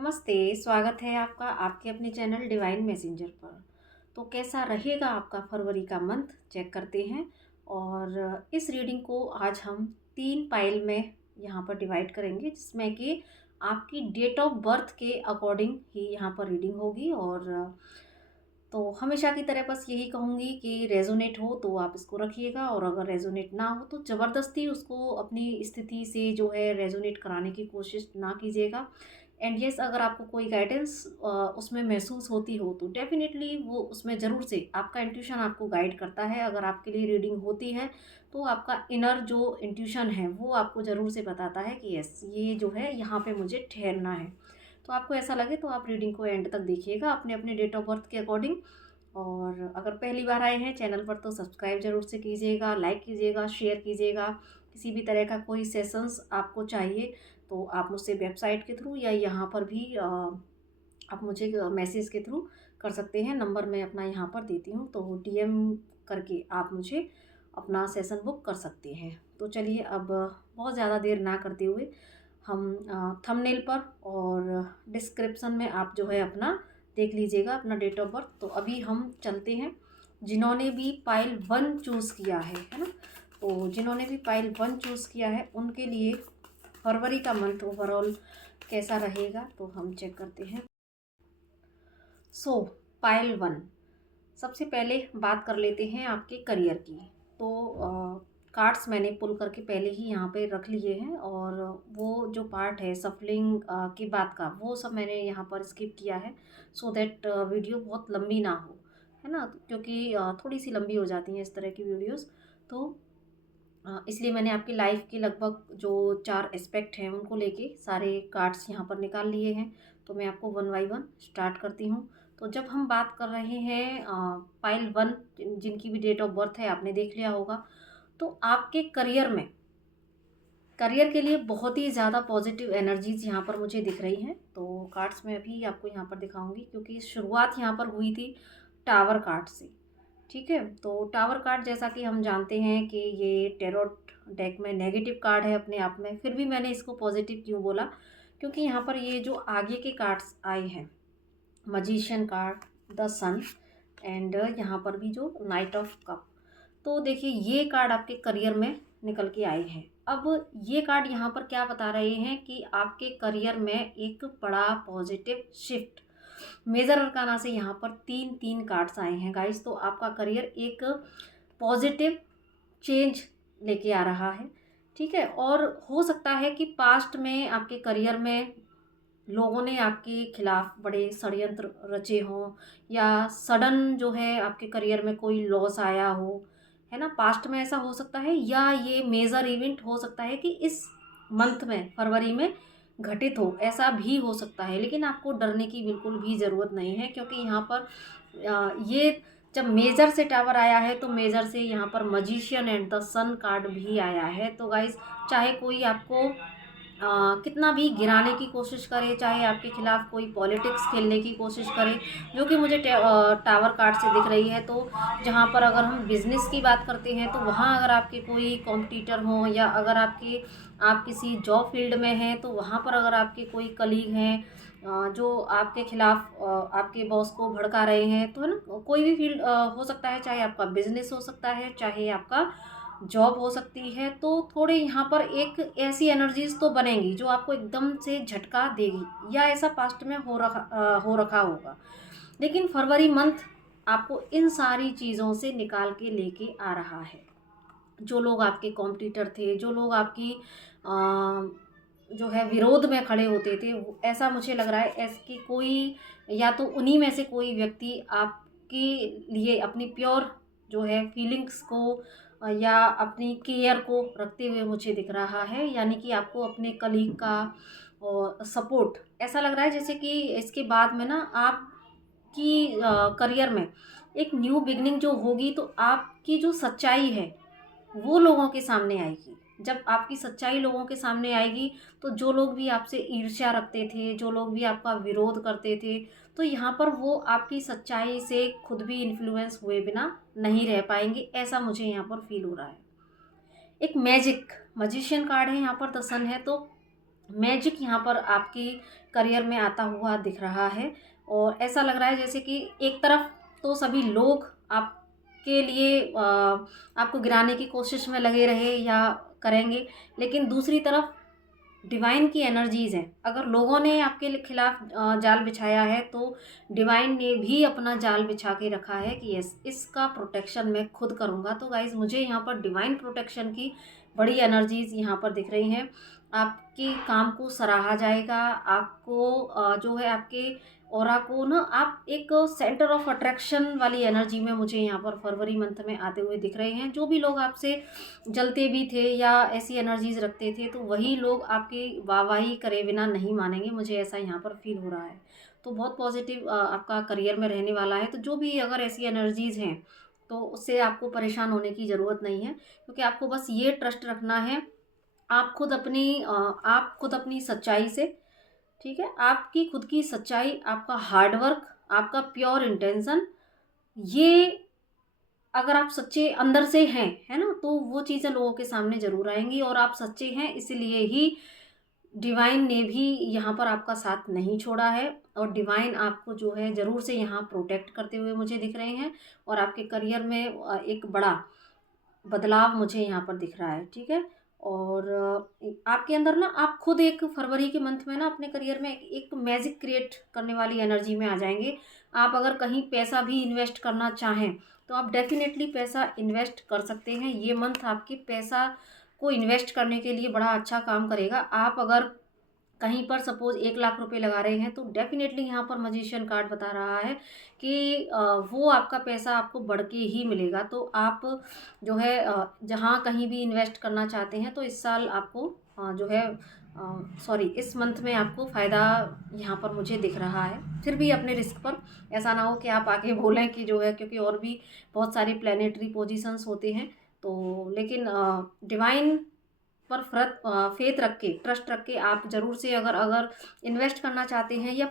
नमस्ते, स्वागत है आपका आपके अपने चैनल डिवाइन मैसेंजर पर। तो कैसा रहेगा आपका फरवरी का मंथ चेक करते हैं। और इस रीडिंग को आज हम 3 पाइल में यहाँ पर डिवाइड करेंगे, जिसमें कि आपकी डेट ऑफ बर्थ के अकॉर्डिंग ही यहाँ पर रीडिंग होगी। और तो हमेशा की तरह बस यही कहूँगी कि रेजोनेट हो तो आप इसको रखिएगा, और अगर रेजोनेट ना हो तो ज़बरदस्ती उसको अपनी स्थिति से जो है रेजोनेट कराने की कोशिश ना कीजिएगा। एंड यस, अगर आपको कोई गाइडेंस उसमें महसूस होती हो तो डेफिनेटली वो उसमें ज़रूर से आपका इंट्यूशन आपको गाइड करता है। अगर आपके लिए रीडिंग होती है तो आपका इनर जो इंट्यूशन है वो आपको ज़रूर से बताता है कि यस, ये जो है यहाँ पे मुझे ठहरना है। तो आपको ऐसा लगे तो आप रीडिंग को एंड तक देखिएगा अपने अपने डेट ऑफ बर्थ के अकॉर्डिंग। और अगर पहली बार आए हैं चैनल पर तो सब्सक्राइब ज़रूर से कीजिएगा, लाइक कीजिएगा, शेयर कीजिएगा। किसी भी तरह का कोई सेशंस आपको चाहिए तो आप मुझसे वेबसाइट के थ्रू या यहाँ पर भी आप मुझे मैसेज के थ्रू कर सकते हैं। नंबर मैं अपना यहाँ पर देती हूँ, तो डीएम करके आप मुझे अपना सेशन बुक कर सकते हैं। तो चलिए, अब बहुत ज़्यादा देर ना करते हुए हम थंबनेल पर और डिस्क्रिप्शन में आप जो है अपना देख लीजिएगा अपना डेट ऑफ बर्थ। तो अभी हम चलते हैं, जिन्होंने भी पाइल 1 चूज़ किया है ना। तो जिन्होंने भी पाइल 1 चूज़ किया है उनके लिए फरवरी का मंथ ओवरऑल कैसा रहेगा तो हम चेक करते हैं। सो पाइल 1, सबसे पहले बात कर लेते हैं आपके करियर की। तो कार्ड्स मैंने पुल करके पहले ही यहाँ पे रख लिए हैं, और वो जो पार्ट है सफलिंग के बाद का वो सब मैंने यहाँ पर स्किप किया है, सो दैट वीडियो बहुत लंबी ना हो, है ना। क्योंकि थोड़ी सी लंबी हो जाती हैं इस तरह की वीडियोस। तो इसलिए मैंने आपकी लाइफ के लगभग जो 4 एस्पेक्ट हैं उनको लेके सारे कार्ड्स यहाँ पर निकाल लिए हैं। तो मैं आपको 1 बाय 1 स्टार्ट करती हूँ। तो जब हम बात कर रहे हैं पाइल 1, जिनकी भी डेट ऑफ बर्थ है आपने देख लिया होगा, तो आपके करियर के लिए बहुत ही ज़्यादा पॉजिटिव एनर्जीज यहाँ पर मुझे दिख रही हैं। तो कार्ड्स मैं अभी आपको यहाँ पर दिखाऊंगी, क्योंकि शुरुआत यहाँ पर हुई थी टावर कार्ड से। ठीक है, तो टावर कार्ड जैसा कि हम जानते हैं कि ये टेरोट डेक में नेगेटिव कार्ड है अपने आप में, फिर भी मैंने इसको पॉजिटिव क्यों बोला, क्योंकि यहाँ पर ये जो आगे के कार्ड्स आए हैं, magician card, the sun, and यहाँ पर भी जो नाइट ऑफ कप। तो देखिए, ये कार्ड आपके करियर में निकल के आए हैं। अब ये कार्ड यहाँ पर क्या बता रहे हैं कि आपके करियर में एक बड़ा पॉजिटिव शिफ्ट, मेजर अरकाना से यहाँ पर 3 कार्ड्स आए हैं गाइस। तो आपका करियर एक पॉजिटिव चेंज लेके आ रहा है। ठीक है, और हो सकता है कि पास्ट में आपके करियर में लोगों ने आपके खिलाफ बड़े षड्यंत्र रचे हों, या सडन जो है आपके करियर में कोई लॉस आया हो, है ना। पास्ट में ऐसा हो सकता है, या ये मेजर इवेंट हो सकता है कि इस मंथ में फरवरी में घटित हो, ऐसा भी हो सकता है। लेकिन आपको डरने की बिल्कुल भी ज़रूरत नहीं है, क्योंकि यहाँ पर ये जब मेजर से टावर आया है तो मेजर से यहाँ पर magician and the sun card भी आया है। तो गाइस, चाहे कोई आपको कितना भी गिराने की कोशिश करे, चाहे आपके खिलाफ कोई पॉलिटिक्स खेलने की कोशिश करे, जो कि मुझे टावर कार्ड से दिख रही है। तो जहाँ पर अगर हम बिज़नेस की बात करते हैं तो वहाँ अगर आपके कोई कॉम्पिटिटर हों, या अगर आप किसी जॉब फील्ड में हैं तो वहाँ पर अगर आपके कोई कलीग हैं जो आपके खिलाफ आपके बॉस को भड़का रहे हैं, तो है ना, कोई भी फील्ड हो सकता है, चाहे आपका बिजनेस हो सकता है, चाहे आपका जॉब हो सकती है। तो थोड़े यहाँ पर एक ऐसी एनर्जीज तो बनेंगी जो आपको एकदम से झटका देगी, या ऐसा पास्ट में हो रखा होगा। लेकिन फरवरी मंथ आपको इन सारी चीज़ों से निकाल के लेके आ रहा है। जो लोग आपके कॉम्पिटिटर थे, जो लोग आपकी जो है विरोध में खड़े होते थे, ऐसा मुझे लग रहा है ऐसी कोई, या तो उन्हीं में से कोई व्यक्ति आपके लिए अपनी प्योर जो है फीलिंग्स को या अपनी केयर को रखते हुए मुझे दिख रहा है। यानी कि आपको अपने कलीग का और सपोर्ट ऐसा लग रहा है, जैसे कि इसके बाद में ना आपकी करियर में एक न्यू बिगनिंग जो होगी, तो आपकी जो सच्चाई है वो लोगों के सामने आएगी। जब आपकी सच्चाई लोगों के सामने आएगी तो जो लोग भी आपसे ईर्ष्या रखते थे, जो लोग भी आपका विरोध करते थे, तो यहाँ पर वो आपकी सच्चाई से खुद भी इन्फ्लुएंस हुए बिना नहीं रह पाएंगे, ऐसा मुझे यहाँ पर फील हो रहा है। एक मैजिक मजिशियन कार्ड है यहाँ पर, द सन है। तो मैजिक यहाँ पर आपकी करियर में आता हुआ दिख रहा है। और ऐसा लग रहा है जैसे कि एक तरफ तो सभी लोग आपके लिए आपको गिराने की कोशिश में लगे रहे या करेंगे, लेकिन दूसरी तरफ डिवाइन की एनर्जीज़ हैं। अगर लोगों ने आपके खिलाफ जाल बिछाया है तो डिवाइन ने भी अपना जाल बिछा के रखा है कि यस, इसका प्रोटेक्शन मैं खुद करूँगा। तो गाइज़, मुझे यहाँ पर डिवाइन प्रोटेक्शन की बड़ी एनर्जीज़ यहाँ पर दिख रही हैं। आपके काम को सराहा जाएगा। आपको जो है आपके ऑरा को ना, आप एक सेंटर ऑफ अट्रैक्शन वाली एनर्जी में मुझे यहाँ पर फरवरी मंथ में आते हुए दिख रहे हैं। जो भी लोग आपसे जलते भी थे या ऐसी एनर्जीज़ रखते थे, तो वही लोग आपकी वाहवाही करे बिना नहीं मानेंगे। मुझे ऐसा यहाँ पर फील हो रहा है। तो बहुत पॉजिटिव आपका करियर में रहने वाला है। तो जो भी अगर ऐसी एनर्जीज़ हैं, तो उससे आपको परेशान होने की ज़रूरत नहीं है, क्योंकि आपको बस ये ट्रस्ट रखना है। आप खुद अपनी सच्चाई से, ठीक है, आपकी खुद की सच्चाई, आपका हार्ड वर्क, आपका प्योर इंटेंशन, ये अगर आप सच्चे अंदर से हैं, है ना, तो वो चीज़ें लोगों के सामने ज़रूर आएँगी। और आप सच्चे हैं, इसलिए ही डिवाइन ने भी यहाँ पर आपका साथ नहीं छोड़ा है। और डिवाइन आपको जो है ज़रूर से यहाँ प्रोटेक्ट करते हुए मुझे दिख रहे हैं। और आपके करियर में एक बड़ा बदलाव मुझे यहाँ पर दिख रहा है, ठीक है। और आपके अंदर ना, आप खुद एक फरवरी के मंथ में ना अपने करियर में एक मैजिक क्रिएट करने वाली एनर्जी में आ जाएंगे। आप अगर कहीं पैसा भी इन्वेस्ट करना चाहें, तो आप डेफिनेटली पैसा इन्वेस्ट कर सकते हैं। ये मंथ आपके पैसा को इन्वेस्ट करने के लिए बड़ा अच्छा काम करेगा। आप अगर कहीं पर सपोज़ 1 लाख रुपए लगा रहे हैं, तो डेफ़िनेटली यहाँ पर मैजिशियन कार्ड बता रहा है कि वो आपका पैसा आपको बढ़ के ही मिलेगा। तो आप जो है जहाँ कहीं भी इन्वेस्ट करना चाहते हैं, तो इस साल आपको जो है सॉरी, इस मंथ में आपको फ़ायदा यहाँ पर मुझे दिख रहा है। फिर भी अपने रिस्क पर, ऐसा ना हो कि आप आके बोलें कि जो है, क्योंकि और भी बहुत सारी प्लैनेटरी पोज़ीशंस होते हैं। तो लेकिन डिवाइन पर फेथ रख के, ट्रस्ट रख के आप ज़रूर से अगर अगर इन्वेस्ट करना चाहते हैं, या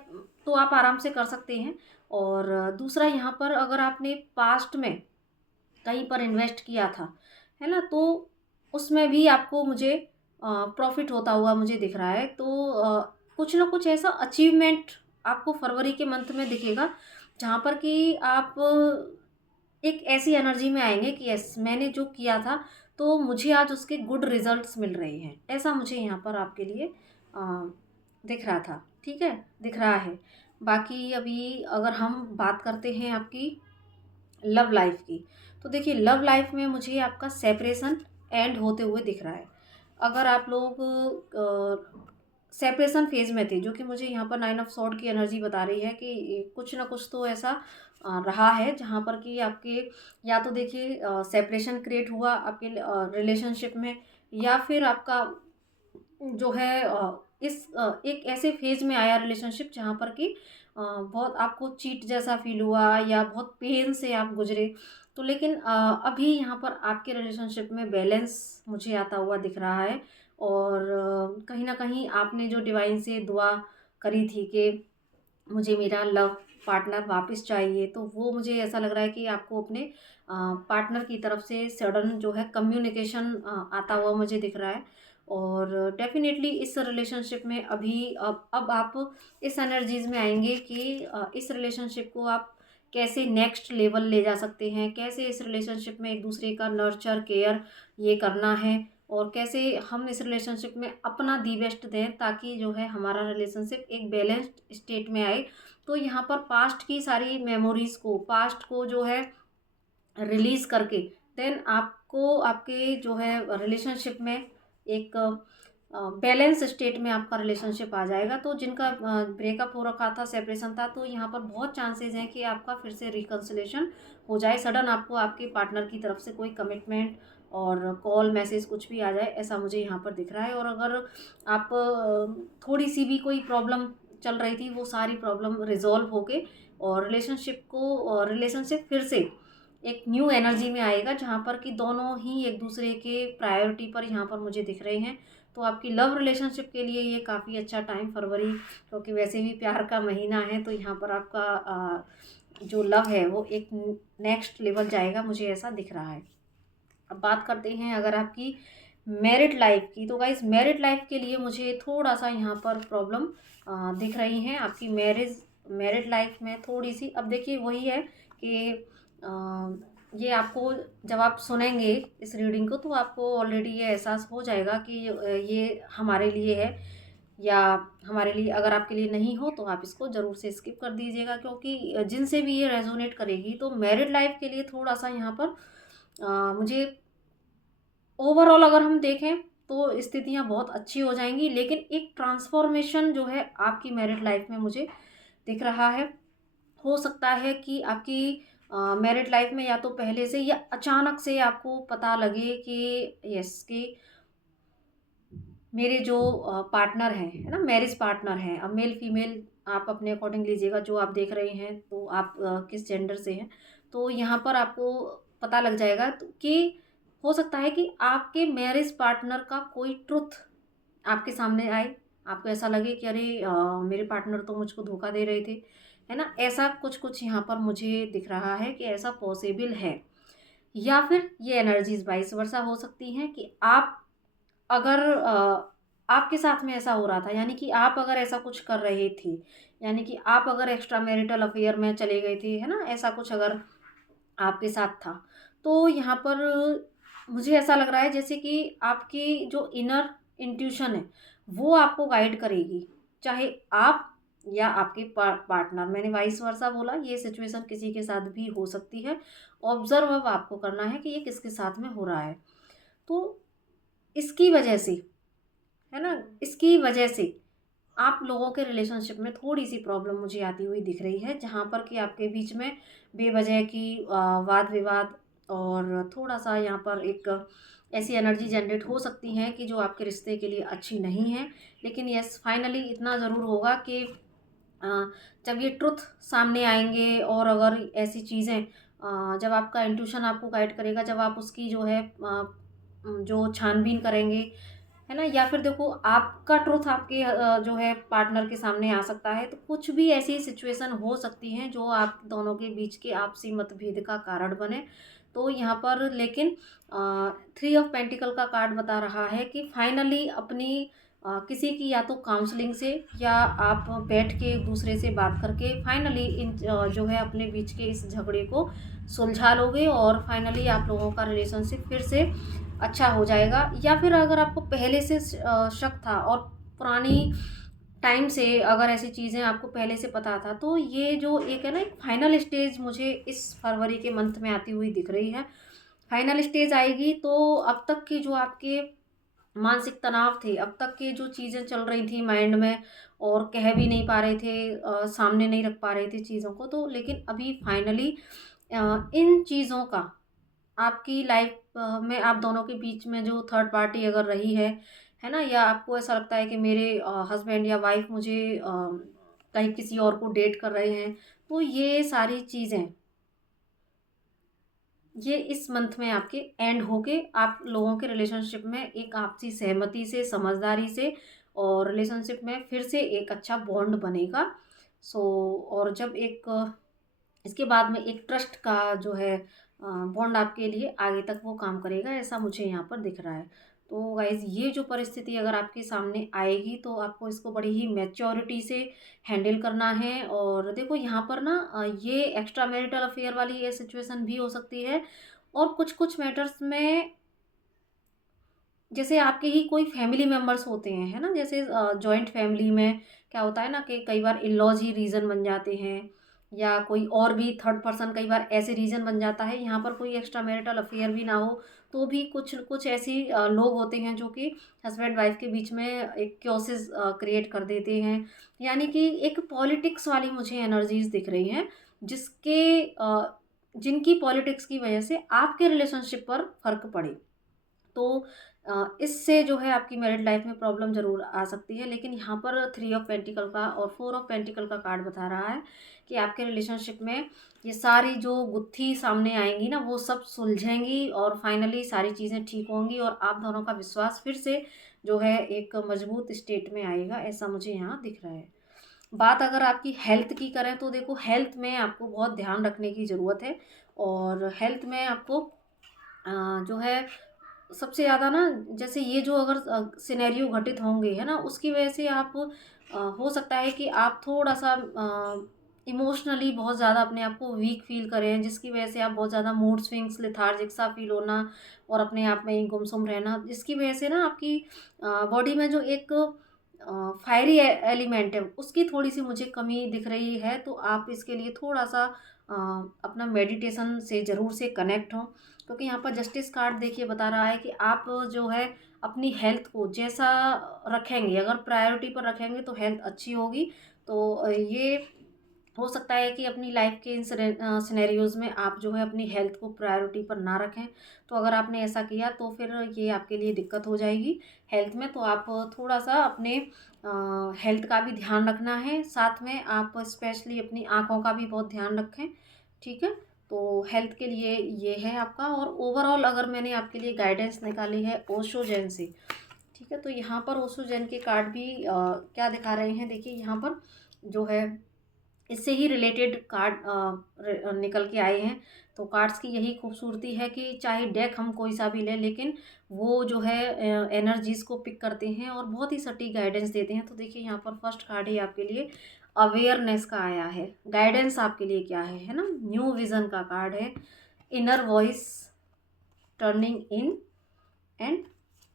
तो आप आराम से कर सकते हैं। और दूसरा, यहाँ पर अगर आपने पास्ट में कहीं पर इन्वेस्ट किया था, है ना, तो उसमें भी आपको मुझे प्रॉफिट होता हुआ मुझे दिख रहा है। तो कुछ ना कुछ ऐसा अचीवमेंट आपको फरवरी के मंथ में दिखेगा, जहाँ पर कि आप एक ऐसी एनर्जी में आएंगे कि यस, मैंने जो किया था, तो मुझे आज उसके गुड रिजल्ट्स मिल रहे हैं। ऐसा मुझे यहाँ पर आपके लिए दिख रहा था, ठीक है, दिख रहा है। बाकी अभी अगर हम बात करते हैं आपकी लव लाइफ की, तो देखिए, लव लाइफ में मुझे आपका सेपरेशन एंड होते हुए दिख रहा है। अगर आप लोग सेपरेशन फेज में थे, जो कि मुझे यहाँ पर 9 ऑफ सॉर्ड की एनर्जी बता रही है कि कुछ ना कुछ तो ऐसा रहा है जहाँ पर कि आपके, या तो देखिए सेपरेशन क्रिएट हुआ आपके रिलेशनशिप में, या फिर आपका जो है एक ऐसे फेज में आया रिलेशनशिप जहाँ पर कि बहुत आपको चीट जैसा फील हुआ या बहुत पेन से आप गुजरे। तो लेकिन अभी यहाँ पर आपके रिलेशनशिप में बैलेंस मुझे आता हुआ दिख रहा है। और कहीं ना कहीं आपने जो डिवाइन से दुआ करी थी कि मुझे मेरा लव पार्टनर वापस चाहिए, तो वो मुझे ऐसा लग रहा है कि आपको अपने पार्टनर की तरफ से सडन जो है कम्युनिकेशन आता हुआ मुझे दिख रहा है। और डेफिनेटली इस रिलेशनशिप में अभी अब आप इस एनर्जीज में आएंगे कि इस रिलेशनशिप को आप कैसे नेक्स्ट लेवल ले जा सकते हैं, कैसे इस रिलेशनशिप में एक दूसरे का नर्चर केयर ये करना है, और कैसे हम इस रिलेशनशिप में अपना दी बेस्ट दें, ताकि जो है हमारा रिलेशनशिप एक बैलेंस्ड स्टेट में आए। तो यहाँ पर पास्ट की सारी मेमोरीज़ को, पास्ट को जो है रिलीज़ करके, देन आपको आपके जो है रिलेशनशिप में एक बैलेंस स्टेट में आपका रिलेशनशिप आ जाएगा। तो जिनका ब्रेकअप हो रखा था, सेपरेशन था, तो यहाँ पर बहुत चांसेस हैं कि आपका फिर से रिकन्सिलेशन हो जाए। सडन आपको आपके पार्टनर की तरफ से कोई कमिटमेंट और कॉल मैसेज कुछ भी आ जाए, ऐसा मुझे यहाँ पर दिख रहा है। और अगर आप थोड़ी सी भी कोई प्रॉब्लम चल रही थी, वो सारी प्रॉब्लम रिजॉल्व होके और रिलेशनशिप फिर से एक न्यू एनर्जी में आएगा, जहाँ पर कि दोनों ही एक दूसरे के प्रायोरिटी पर यहाँ पर मुझे दिख रहे हैं। तो आपकी लव रिलेशनशिप के लिए ये काफ़ी अच्छा टाइम फरवरी, क्योंकि वैसे भी प्यार का महीना है, तो यहाँ पर आपका जो लव है वो एक नेक्स्ट लेवल जाएगा, मुझे ऐसा दिख रहा है। अब बात करते हैं अगर आपकी मैरिड लाइफ की। तो गाइस मैरिड लाइफ के लिए मुझे थोड़ा सा यहाँ पर प्रॉब्लम दिख रही हैं। आपकी मैरिड लाइफ में थोड़ी सी, अब देखिए वही है कि ये आपको जब आप सुनेंगे इस रीडिंग को तो आपको ऑलरेडी ये एहसास हो जाएगा कि ये हमारे लिए है, या हमारे लिए अगर आपके लिए नहीं हो तो आप इसको ज़रूर से स्किप कर दीजिएगा, क्योंकि जिनसे भी ये रेजोनेट करेगी। तो मैरिड लाइफ के लिए थोड़ा सा यहाँ पर मुझे ओवरऑल अगर हम देखें तो स्थितियाँ बहुत अच्छी हो जाएंगी, लेकिन एक ट्रांसफॉर्मेशन जो है आपकी मैरिड लाइफ में मुझे दिख रहा है। हो सकता है कि आपकी मैरिड लाइफ में या तो पहले से या अचानक से आपको पता लगे कि यस कि मेरे जो पार्टनर हैं, है ना, मैरिज पार्टनर हैं, अब मेल फीमेल आप अपने अकॉर्डिंग लीजिएगा जो आप देख रहे हैं, तो आप किस जेंडर से हैं। तो यहाँ पर आपको पता लग जाएगा कि हो सकता है कि आपके मैरिज पार्टनर का कोई ट्रुथ आपके सामने आए। आपको ऐसा लगे कि अरे मेरे पार्टनर तो मुझको धोखा दे रहे थे, है ना, ऐसा कुछ कुछ यहाँ पर मुझे दिख रहा है कि ऐसा पॉसिबल है। या फिर ये एनर्जीज वाइस वर्सा हो सकती हैं कि आप अगर आपके साथ में ऐसा हो रहा था, यानी कि आप अगर ऐसा कुछ कर रहे थे, यानी कि आप अगर एक्स्ट्रा मैरिटल अफेयर में चले गए थे, है ना, ऐसा कुछ अगर आपके साथ था, तो यहाँ पर मुझे ऐसा लग रहा है जैसे कि आपकी जो इनर इंट्यूशन है वो आपको गाइड करेगी, चाहे आप या आपके पार्टनर। मैंने वाइस वर्सा बोला, ये सिचुएशन किसी के साथ भी हो सकती है। ऑब्जर्व अब आपको करना है कि ये किसके साथ में हो रहा है। तो इसकी वजह से, है ना, इसकी वजह से आप लोगों के रिलेशनशिप में थोड़ी सी प्रॉब्लम मुझे आती हुई दिख रही है, जहाँ पर कि आपके बीच में बेवजह की वाद विवाद और थोड़ा सा यहाँ पर एक ऐसी एनर्जी जनरेट हो सकती है कि जो आपके रिश्ते के लिए अच्छी नहीं है। लेकिन यस, फाइनली इतना ज़रूर होगा कि जब ये ट्रुथ सामने आएंगे और अगर ऐसी चीज़ें जब आपका इंट्यूशन आपको गाइड करेगा, जब आप उसकी जो है जो छानबीन करेंगे, है ना, या फिर देखो आपका ट्रुथ आपके जो है पार्टनर के सामने आ सकता है। तो कुछ भी ऐसी सिचुएशन हो सकती हैं जो आप दोनों के बीच के आपसी मतभेद का कारण बने। तो यहाँ पर लेकिन 3 ऑफ पेंटिकल का कार्ड बता रहा है कि फाइनली अपनी किसी की या तो काउंसलिंग से या आप बैठ के एक दूसरे से बात करके फाइनली इन जो है अपने बीच के इस झगड़े को सुलझा लोगे, और फाइनली आप लोगों का रिलेशनशिप फिर से अच्छा हो जाएगा। या फिर अगर आपको पहले से शक था और पुरानी टाइम से अगर ऐसी चीज़ें आपको पहले से पता था, तो ये जो एक है ना एक फाइनल स्टेज मुझे इस फरवरी के मंथ में आती हुई दिख रही है। फाइनल स्टेज आएगी तो अब तक की जो आपके मानसिक तनाव थे, अब तक की जो चीज़ें चल रही थी माइंड में और कह भी नहीं पा रहे थे, सामने नहीं रख पा रहे थे चीज़ों को, तो लेकिन अभी फाइनली इन चीज़ों का आपकी लाइफ में आप दोनों के बीच में जो थर्ड पार्टी अगर रही है ना, या आपको ऐसा लगता है कि मेरे हस्बैंड या वाइफ मुझे कहीं किसी और को डेट कर रहे हैं, तो ये सारी चीज़ें ये इस मंथ में आपके एंड होके आप लोगों के रिलेशनशिप में एक आपसी सहमति से, समझदारी से और रिलेशनशिप में फिर से एक अच्छा बॉन्ड बनेगा। सो और जब एक इसके बाद में एक ट्रस्ट का जो है बॉन्ड आपके लिए आगे तक वो काम करेगा, ऐसा मुझे यहाँ पर दिख रहा है। तो गाइज़ ये जो परिस्थिति अगर आपके सामने आएगी तो आपको इसको बड़ी ही मैच्योरिटी से हैंडल करना है। और देखो यहाँ पर ना ये एक्स्ट्रा मैरिटल अफेयर वाली ये सिचुएशन भी हो सकती है, और कुछ कुछ मैटर्स में जैसे आपके ही कोई फैमिली मेम्बर्स होते हैं, है ना, जैसे जॉइंट फैमिली में क्या होता है ना कि कई बार इन लॉज ही रीज़न बन जाते हैं, या कोई और भी थर्ड पर्सन कई बार ऐसे रीज़न बन जाता है। यहाँ पर कोई एक्स्ट्रा मैरिटल अफेयर भी ना हो तो भी कुछ कुछ ऐसी लोग होते हैं जो कि हस्बैंड वाइफ के बीच में एक क्योसिस क्रिएट कर देते हैं। यानी कि एक पॉलिटिक्स वाली मुझे एनर्जीज दिख रही हैं, जिसके जिनकी पॉलिटिक्स की वजह से आपके रिलेशनशिप पर फर्क पड़े। तो इससे जो है आपकी मैरिड लाइफ में प्रॉब्लम ज़रूर आ सकती है। लेकिन यहाँ पर 3 ऑफ पेंटिकल का और 4 ऑफ पेंटिकल का कार्ड बता रहा है कि आपके रिलेशनशिप में ये सारी जो गुत्थी सामने आएंगी ना वो सब सुलझेंगी और फाइनली सारी चीज़ें ठीक होंगी और आप दोनों का विश्वास फिर से जो है एक मजबूत स्टेट में आएगा, ऐसा मुझे यहाँ दिख रहा है। बात अगर आपकी हेल्थ की करें तो देखो हेल्थ में आपको बहुत ध्यान रखने की ज़रूरत है, और हेल्थ में आपको जो है सबसे ज़्यादा ना, जैसे ये जो अगर सिनेरियो घटित होंगे है ना, उसकी वजह से आप हो सकता है कि आप थोड़ा सा इमोशनली बहुत ज़्यादा अपने आप को वीक फील करें, जिसकी वजह से आप बहुत ज़्यादा मूड स्विंग्स, लेथार्जिक सा फील होना और अपने आप में ही गुमसुम रहना, जिसकी वजह से ना आपकी बॉडी में जो एक फायरी एलिमेंट है उसकी थोड़ी सी मुझे कमी दिख रही है। तो आप इसके लिए थोड़ा सा अपना मेडिटेशन से ज़रूर से कनेक्ट हो, क्योंकि यहाँ पर जस्टिस कार्ड देखिए बता रहा है कि आप जो है अपनी हेल्थ को जैसा रखेंगे, अगर प्रायोरिटी पर रखेंगे तो हेल्थ अच्छी होगी। तो ये हो सकता है कि अपनी लाइफ के इन सिनेरियोज़ में आप जो है अपनी हेल्थ को प्रायोरिटी पर ना रखें। तो अगर आपने ऐसा किया तो फिर ये आपके लिए दिक्कत हो जाएगी हेल्थ में। तो आप थोड़ा सा अपने हेल्थ का भी ध्यान रखना है, साथ में आप स्पेशली अपनी आँखों का भी बहुत ध्यान रखें, ठीक है। तो हेल्थ के लिए ये है आपका। और ओवरऑल अगर मैंने आपके लिए गाइडेंस निकाली है ओशो जैन से, ठीक है, तो यहाँ पर ओशो जैन के कार्ड भी क्या दिखा रहे हैं, देखिए यहाँ पर जो है इससे ही रिलेटेड कार्ड निकल के आए हैं। तो कार्ड्स की यही खूबसूरती है कि चाहे डेक हम कोई सा भी लें, लेकिन वो जो है एनर्जीज़ को पिक करते हैं और बहुत ही सटीक गाइडेंस देते हैं। तो देखिए यहाँ पर फर्स्ट कार्ड ही आपके लिए अवेयरनेस का आया है। गाइडेंस आपके लिए क्या है ना, न्यू विज़न का कार्ड है, inner voice, turning in and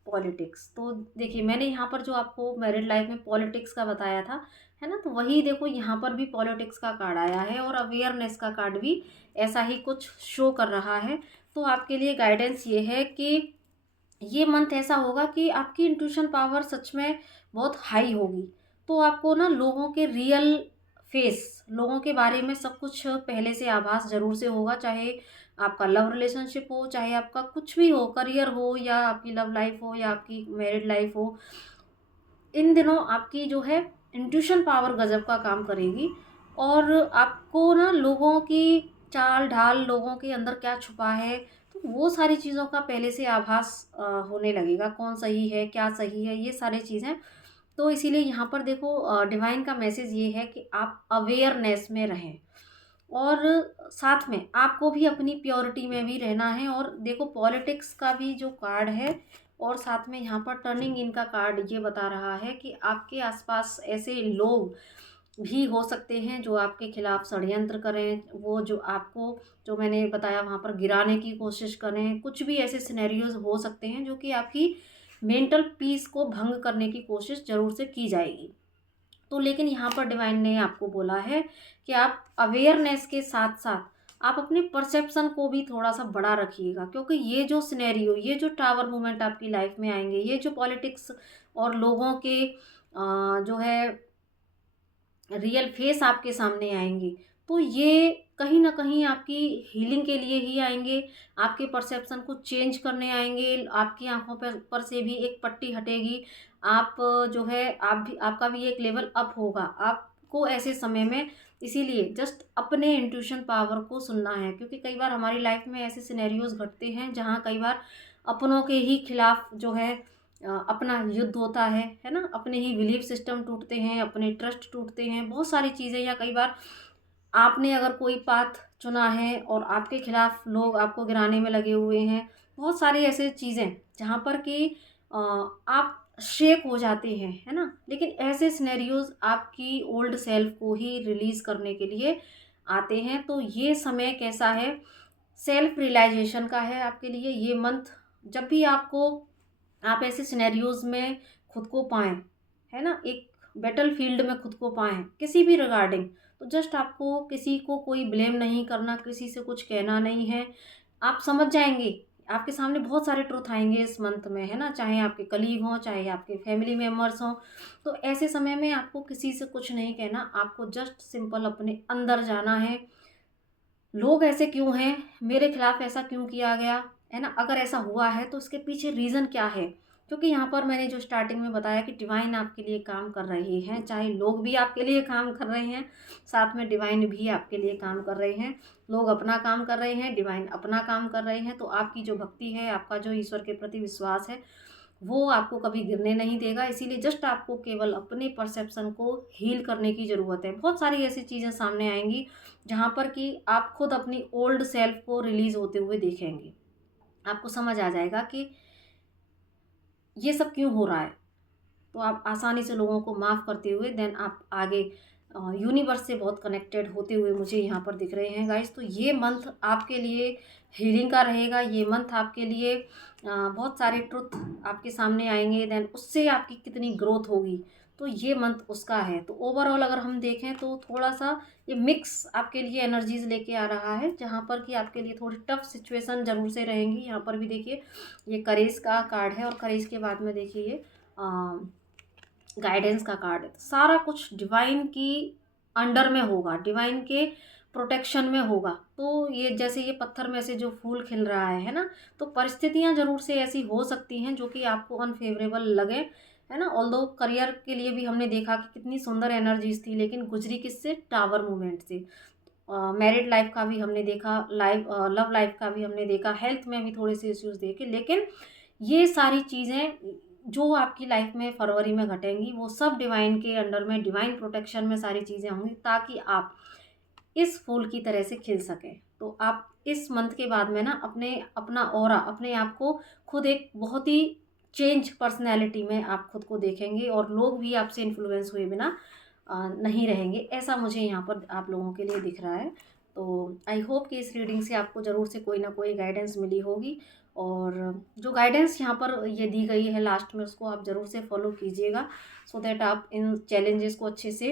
politics. तो देखिए मैंने यहाँ पर जो आपको मैरिड लाइफ में पॉलिटिक्स का बताया था, है ना, तो वही देखो यहाँ पर भी पॉलिटिक्स का कार्ड आया है और अवेयरनेस का कार्ड भी ऐसा ही कुछ शो कर रहा है। तो आपके लिए गाइडेंस ये है कि ये मंथ ऐसा होगा कि आपकी इंट्यूशन पावर सच में बहुत हाई होगी। तो आपको ना लोगों के रियल फेस, लोगों के बारे में सब कुछ पहले से आभास ज़रूर से होगा, चाहे आपका लव रिलेशनशिप हो, चाहे आपका कुछ भी हो, करियर हो या आपकी लव लाइफ हो या आपकी मैरिड लाइफ हो। इन दिनों आपकी जो है इंट्यूशन पावर गजब का काम करेगी और आपको ना लोगों की चाल ढाल, लोगों के अंदर क्या छुपा है, तो वो सारी चीज़ों का पहले से आभास होने लगेगा, कौन सही है क्या सही है, ये सारी चीज़ें। तो इसीलिए यहाँ पर देखो डिवाइन का मैसेज ये है कि आप अवेयरनेस में रहें और साथ में आपको भी अपनी प्योरिटी में भी रहना है। और देखो पॉलिटिक्स का भी जो कार्ड है और साथ में यहाँ पर टर्निंग इन का कार्ड ये बता रहा है कि आपके आसपास ऐसे लोग भी हो सकते हैं जो आपके खिलाफ षड्यंत्र करें, वो जो आपको, जो मैंने बताया वहाँ पर गिराने की कोशिश करें। कुछ भी ऐसे सिनेरियोज हो सकते हैं जो कि आपकी मेंटल पीस को भंग करने की कोशिश ज़रूर से की जाएगी। तो लेकिन यहाँ पर डिवाइन ने आपको बोला है कि आप अवेयरनेस के साथ साथ आप अपने परसेप्शन को भी थोड़ा सा बड़ा रखिएगा, क्योंकि ये जो सिनेरियो, ये जो टावर मूवमेंट आपकी लाइफ में आएंगे, ये जो पॉलिटिक्स और लोगों के जो है रियल फेस आपके सामने आएंगे, तो ये कहीं ना कहीं आपकी हीलिंग के लिए ही आएंगे, आपके परसेप्शन को चेंज करने आएंगे, आपकी आंखों पर से भी एक पट्टी हटेगी। आप जो है आप भी, आपका भी एक लेवल अप होगा आपको ऐसे समय में। इसीलिए जस्ट अपने इंट्यूशन पावर को सुनना है, क्योंकि कई बार हमारी लाइफ में ऐसे सिनेरियोज घटते हैं जहाँ कई बार अपनों के ही खिलाफ जो है अपना युद्ध होता है ना, अपने ही बिलीफ सिस्टम टूटते हैं, अपने ट्रस्ट टूटते हैं, बहुत सारी चीज़ें। या कई बार आपने अगर कोई पाथ चुना है और आपके खिलाफ लोग आपको गिराने में लगे हुए हैं, बहुत सारी ऐसी चीज़ें जहाँ पर कि आप शेक हो जाते हैं, है ना। लेकिन ऐसे सिनेरियोज आपकी ओल्ड सेल्फ को ही रिलीज़ करने के लिए आते हैं। तो ये समय कैसा है, सेल्फ रियलाइजेशन का है आपके लिए ये मंथ। जब भी आपको, आप ऐसे सिनेरियोज में खुद को पाएं, है ना, एक बैटल फील्ड में खुद को पाएं किसी भी रिगार्डिंग, तो जस्ट आपको किसी को कोई ब्लेम नहीं करना, किसी से कुछ कहना नहीं है। आप समझ जाएंगे, आपके सामने बहुत सारे ट्रुथ आएंगे इस मंथ में, है ना, चाहे आपके कलीग हों, चाहे आपके फैमिली मेम्बर्स हों। तो ऐसे समय में आपको किसी से कुछ नहीं कहना, आपको जस्ट सिंपल अपने अंदर जाना है। लोग ऐसे क्यों हैं, मेरे खिलाफ ऐसा क्यों किया गया, है ना, अगर ऐसा हुआ है तो उसके पीछे रीज़न क्या है। क्योंकि यहाँ पर मैंने जो स्टार्टिंग में बताया कि डिवाइन आपके लिए काम कर रहे हैं, चाहे लोग भी आपके लिए काम कर रहे हैं, साथ में डिवाइन भी आपके लिए काम कर रहे हैं। लोग अपना काम कर रहे हैं, डिवाइन अपना काम कर रहे हैं। तो आपकी जो भक्ति है, आपका जो ईश्वर के प्रति विश्वास है, वो आपको कभी गिरने नहीं देगा। इसीलिए जस्ट आपको केवल अपने परसेप्शन को हील करने की ज़रूरत है। बहुत सारी ऐसी चीज़ें सामने आएंगी जहाँ पर कि आप खुद अपनी ओल्ड सेल्फ को रिलीज़ होते हुए देखेंगे। आपको समझ आ जाएगा कि ये सब क्यों हो रहा है। तो आप आसानी से लोगों को माफ़ करते हुए देन आप आगे यूनिवर्स से बहुत कनेक्टेड होते हुए मुझे यहाँ पर दिख रहे हैं गाइस। तो ये मंथ आपके लिए हीलिंग का रहेगा। ये मंथ आपके लिए बहुत सारे ट्रुथ आपके सामने आएंगे, देन उससे आपकी कितनी ग्रोथ होगी, तो ये मंथ उसका है। तो ओवरऑल अगर हम देखें तो थोड़ा सा ये मिक्स आपके लिए एनर्जीज लेके आ रहा है, जहाँ पर कि आपके लिए थोड़ी टफ सिचुएशन जरूर से रहेंगी। यहाँ पर भी देखिए ये करेज का कार्ड है, और करेज के बाद में देखिए ये गाइडेंस का कार्ड है। तो सारा कुछ डिवाइन की अंडर में होगा, डिवाइन के प्रोटेक्शन में होगा। तो ये जैसे ये पत्थर में से जो फूल खिल रहा है ना, तो परिस्थितियां जरूर से ऐसी हो सकती हैं जो कि आपको अनफेवरेबल लगे, है ना। ऑल्दो करियर के लिए भी हमने देखा कि कितनी सुंदर एनर्जीज थी, लेकिन गुजरी किससे, टावर मूवमेंट से। मैरिड लाइफ का भी हमने देखा, लव लाइफ का भी हमने देखा, हेल्थ में भी थोड़े से इश्यूज देखे। लेकिन ये सारी चीज़ें जो आपकी लाइफ में फरवरी में घटेंगी वो सब डिवाइन के अंडर में, डिवाइन प्रोटेक्शन में सारी चीज़ें होंगी, ताकि आप इस फूल की तरह से खिल सकें। तो आप इस मंथ के बाद में ना अपना ऑरा, अपने आप को खुद एक बहुत ही चेंज पर्सनैलिटी में आप खुद को देखेंगे, और लोग भी आपसे इन्फ्लुएंस हुए बिना नहीं रहेंगे। ऐसा मुझे यहाँ पर आप लोगों के लिए दिख रहा है। तो आई होप कि इस रीडिंग से आपको ज़रूर से कोई ना कोई गाइडेंस मिली होगी, और जो गाइडेंस यहाँ पर ये दी गई है लास्ट में, उसको आप ज़रूर से फॉलो कीजिएगा, सो दैट आप इन चैलेंजेस को अच्छे से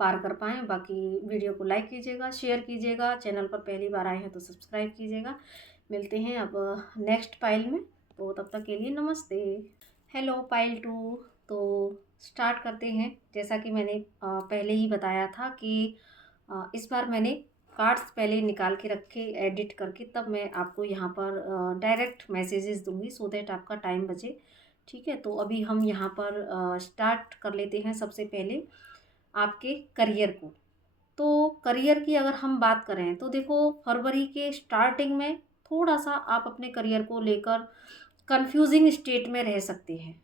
पार कर पाएँ। बाकी वीडियो को लाइक कीजिएगा, शेयर कीजिएगा, चैनल पर पहली बार आए हैं तो सब्सक्राइब कीजिएगा। मिलते हैं अब नेक्स्ट पाइल में, तो तब तक के लिए नमस्ते। Hello pile 2। तो स्टार्ट करते हैं। जैसा कि मैंने पहले ही बताया था कि इस बार मैंने कार्ड्स पहले निकाल के रखे एडिट करके, तब मैं आपको यहाँ पर डायरेक्ट मैसेजेस दूंगी, सो दैट आपका टाइम बचे। ठीक है, तो अभी हम यहाँ पर स्टार्ट कर लेते हैं सबसे पहले आपके करियर को। तो करियर की अगर हम बात करें तो देखो, फरवरी के स्टार्टिंग में थोड़ा सा आप अपने करियर को लेकर कंफ्यूजिंग स्टेट में रह सकते हैं,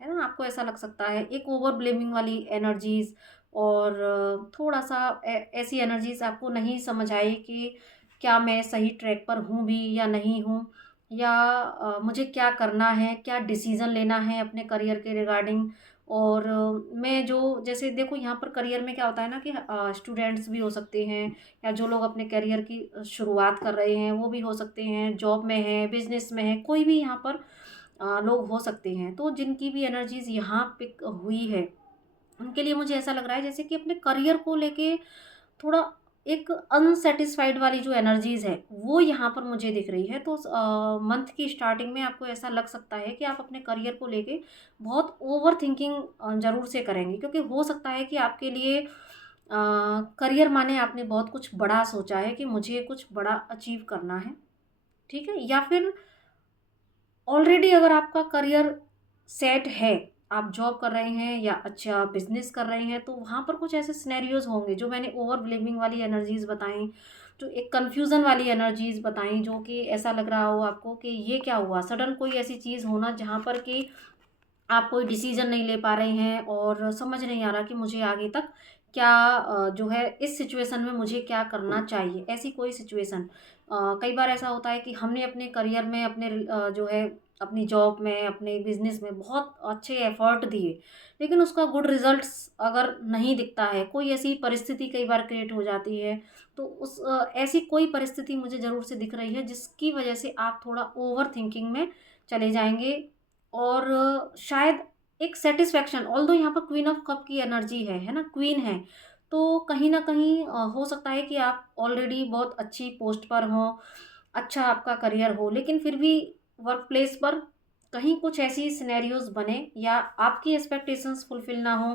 है ना। आपको ऐसा लग सकता है एक ओवर ब्लेमिंग वाली एनर्जीज, और थोड़ा सा ऐसी एनर्जीज आपको नहीं समझ आए कि क्या मैं सही ट्रैक पर हूँ भी या नहीं हूँ, या मुझे क्या करना है, क्या डिसीज़न लेना है अपने करियर के रिगार्डिंग। और मैं जो जैसे देखो यहाँ पर करियर में क्या होता है ना कि स्टूडेंट्स भी हो सकते हैं, या जो लोग अपने करियर की शुरुआत कर रहे हैं वो भी हो सकते हैं, जॉब में है, बिजनेस में है, कोई भी यहाँ पर लोग हो सकते हैं। तो जिनकी भी एनर्जीज यहाँ पिक हुई है, उनके लिए मुझे ऐसा लग रहा है जैसे कि अपने करियर को लेके थोड़ा एक अनसेटिस्फाइड वाली जो एनर्जीज है वो यहाँ पर मुझे दिख रही है। तो मंथ की स्टार्टिंग में आपको ऐसा लग सकता है कि आप अपने करियर को लेके बहुत ओवर थिंकिंग ज़रूर से करेंगे, क्योंकि हो सकता है कि आपके लिए करियर माने आपने बहुत कुछ बड़ा सोचा है कि मुझे कुछ बड़ा अचीव करना है, ठीक है। या फिर ऑलरेडी अगर आपका करियर सेट है, आप जॉब कर रहे हैं या अच्छा बिजनेस कर रहे हैं, तो वहाँ पर कुछ ऐसे सिनेरियोज होंगे जो मैंने ओवर ब्लेमिंग वाली एनर्जीज बताई, जो एक कन्फ्यूज़न वाली एनर्जीज बताई, जो कि ऐसा लग रहा हो आपको कि ये क्या हुआ, सडन कोई ऐसी चीज़ होना जहाँ पर कि आप कोई डिसीजन नहीं ले पा रहे हैं, और समझ नहीं आ रहा कि मुझे आगे तक क्या जो है इस सिचुएशन में मुझे क्या करना चाहिए, ऐसी कोई सिचुएशन। कई बार ऐसा होता है कि हमने अपने करियर में, अपने जो है अपनी जॉब में, अपने बिजनेस में बहुत अच्छे एफर्ट दिए, लेकिन उसका गुड रिजल्ट्स अगर नहीं दिखता है, कोई ऐसी परिस्थिति कई बार क्रिएट हो जाती है, तो उस ऐसी कोई परिस्थिति मुझे ज़रूर से दिख रही है जिसकी वजह से आप थोड़ा ओवर थिंकिंग में चले जाएंगे, और शायद एक सेटिस्फेक्शन, ऑल्दो यहाँ पर क्वीन ऑफ कप की एनर्जी है ना, क्वीन है। तो कहीं ना कहीं हो सकता है कि आप ऑलरेडी बहुत अच्छी पोस्ट पर हों, अच्छा आपका करियर हो, लेकिन फिर भी वर्क प्लेस पर कहीं कुछ ऐसी सिनेरियोज बने, या आपकी एक्सपेक्टेशंस फुलफिल ना हो,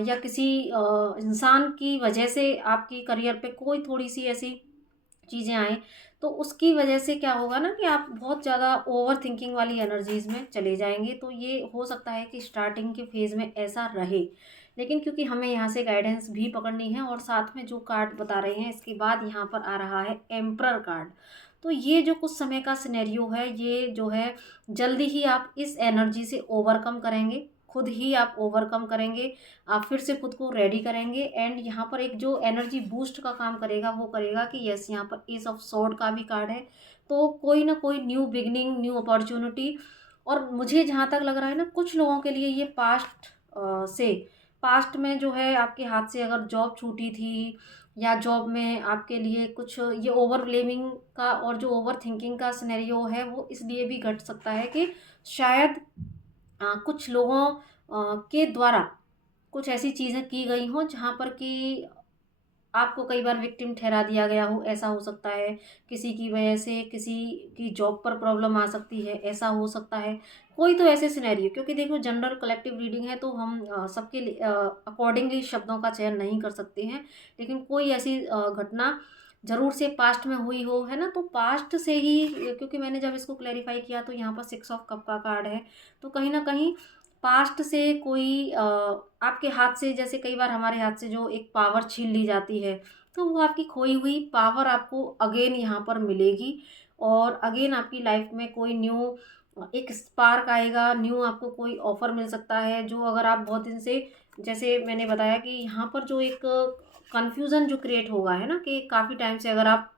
या किसी इंसान की वजह से आपकी करियर पे कोई थोड़ी सी ऐसी चीज़ें आएँ, तो उसकी वजह से क्या होगा ना कि आप बहुत ज़्यादा ओवर थिंकिंग वाली एनर्जीज़ में चले जाएँगे। तो ये हो सकता है कि स्टार्टिंग के फ़ेज़ में ऐसा रहे। लेकिन क्योंकि हमें यहाँ से गाइडेंस भी पकड़नी है, और साथ में जो कार्ड बता रहे हैं इसके बाद यहाँ पर आ रहा है एम्परर कार्ड। तो ये जो कुछ समय का सिनेरियो है, ये जो है जल्दी ही आप इस एनर्जी से ओवरकम करेंगे, खुद ही आप ओवरकम करेंगे, आप फिर से खुद को रेडी करेंगे। एंड यहाँ पर एक जो एनर्जी बूस्ट का काम करेगा वो करेगा कि यस, यहाँ पर एस ऑफ सॉर्ड का भी कार्ड है। तो कोई ना कोई न्यू बिगनिंग, न्यू अपॉर्चुनिटी और मुझे जहाँ तक लग रहा है ना, कुछ लोगों के लिए ये से पास्ट में जो है आपके हाथ से अगर जॉब छूटी थी, या जॉब में आपके लिए कुछ ये ओवर ब्लेमिंग का और जो ओवर थिंकिंग का सिनेरियो है वो इसलिए भी घट सकता है कि शायद कुछ लोगों के द्वारा कुछ ऐसी चीज़ें की गई हों जहाँ पर कि आपको कई बार विक्टिम ठहरा दिया गया हो, ऐसा हो सकता है। किसी की वजह से किसी की जॉब पर प्रॉब्लम आ सकती है, ऐसा हो सकता है। कोई तो ऐसे सिनेरियो, क्योंकि देखो जनरल कलेक्टिव रीडिंग है तो हम सबके अकॉर्डिंगली शब्दों का चयन नहीं कर सकते हैं। लेकिन कोई ऐसी घटना ज़रूर से पास्ट में हुई हो, है ना? तो पास्ट से ही, क्योंकि मैंने जब इसको क्लैरिफ़ाई किया तो यहाँ पर 6 ऑफ कप का कार्ड है। तो कहीं न कहीं पास्ट से कोई आपके हाथ से, जैसे कई बार हमारे हाथ से जो एक पावर छीन ली जाती है, तो वो आपकी खोई हुई पावर आपको अगेन यहाँ पर मिलेगी। और अगेन आपकी लाइफ में कोई न्यू एक स्पार्क आएगा, न्यू आपको कोई ऑफ़र मिल सकता है, जो अगर आप बहुत दिन से, जैसे मैंने बताया कि यहाँ पर जो एक कन्फ्यूज़न जो क्रिएट होगा, है ना? कि काफ़ी टाइम से अगर आप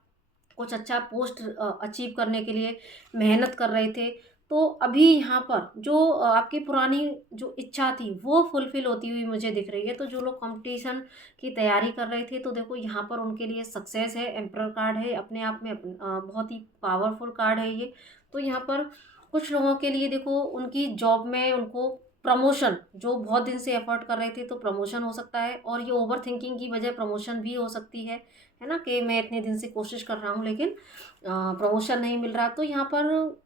कुछ अच्छा पोस्ट अचीव करने के लिए मेहनत कर रहे थे, तो अभी यहाँ पर जो आपकी पुरानी जो इच्छा थी वो फुलफ़िल होती हुई मुझे दिख रही है। तो जो लोग कॉम्पिटिशन की तैयारी कर रहे थे, तो देखो यहाँ पर उनके लिए सक्सेस है। एम्परर कार्ड है, अपने आप में बहुत ही पावरफुल कार्ड है ये। तो यहाँ पर कुछ लोगों के लिए देखो, उनकी जॉब में उनको प्रमोशन, जो बहुत दिन से एफर्ट कर रहे थे तो प्रमोशन हो सकता है, और ये ओवर थिंकिंग की वजह प्रमोशन भी हो सकती है ना? कि मैं इतने दिन से कोशिश कर रहा हूँ लेकिन प्रमोशन नहीं मिल रहा। तो यहाँ पर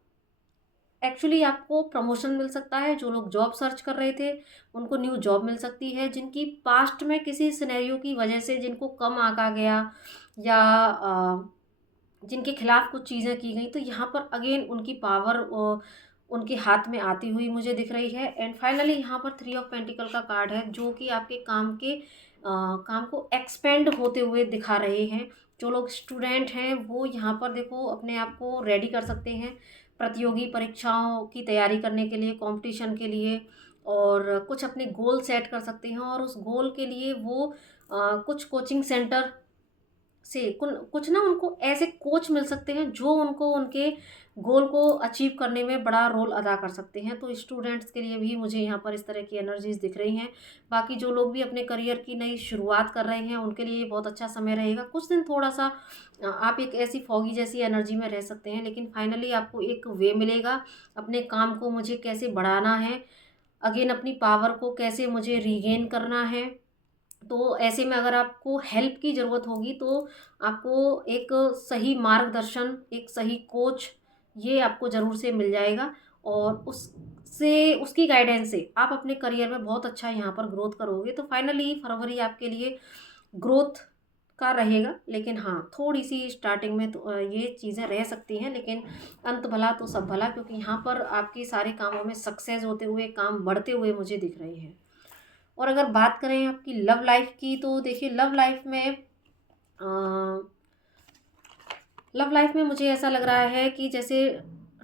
एक्चुअली आपको प्रमोशन मिल सकता है। जो लोग जॉब सर्च कर रहे थे उनको न्यू जॉब मिल सकती है। जिनकी पास्ट में किसी सिनेरियो की वजह से जिनको कम आंका गया, या जिनके खिलाफ कुछ चीज़ें की गई, तो यहाँ पर अगेन उनकी पावर उनके हाथ में आती हुई मुझे दिख रही है। एंड फाइनली यहाँ पर 3 ऑफ पेंटिकल का कार्ड है, जो कि आपके काम को एक्सपेंड होते हुए दिखा रहे हैं। जो लोग स्टूडेंट हैं वो यहाँ पर देखो अपने आप को रेडी कर सकते हैं प्रतियोगी परीक्षाओं की तैयारी करने के लिए, कंपटीशन के लिए, और कुछ अपने गोल सेट कर सकते हैं। और उस गोल के लिए वो कुछ कोचिंग सेंटर से कुछ ना उनको ऐसे कोच मिल सकते हैं जो उनको उनके गोल को अचीव करने में बड़ा रोल अदा कर सकते हैं। तो स्टूडेंट्स के लिए भी मुझे यहाँ पर इस तरह की एनर्जीज दिख रही हैं। बाकी जो लोग भी अपने करियर की नई शुरुआत कर रहे हैं उनके लिए ये बहुत अच्छा समय रहेगा। कुछ दिन थोड़ा सा आप एक ऐसी फॉगी जैसी एनर्जी में रह सकते हैं, लेकिन फाइनली आपको एक वे मिलेगा। अपने काम को मुझे कैसे बढ़ाना है, अगेन अपनी पावर को कैसे मुझे रीगेन करना है। तो ऐसे में अगर आपको हेल्प की ज़रूरत होगी तो आपको एक सही मार्गदर्शन, एक सही कोच, ये आपको ज़रूर से मिल जाएगा। और उससे, उसकी गाइडेंस से आप अपने करियर में बहुत अच्छा यहाँ पर ग्रोथ करोगे। तो फाइनली फरवरी आपके लिए ग्रोथ का रहेगा। लेकिन हाँ, थोड़ी सी स्टार्टिंग में तो ये चीज़ें रह सकती हैं, लेकिन अंत भला तो सब भला, क्योंकि यहाँ पर आपके सारे कामों में सक्सेस होते हुए, काम बढ़ते हुए मुझे दिख रहे हैं। और अगर बात करें आपकी लव लाइफ की, तो देखिए लव लाइफ में मुझे ऐसा लग रहा है कि जैसे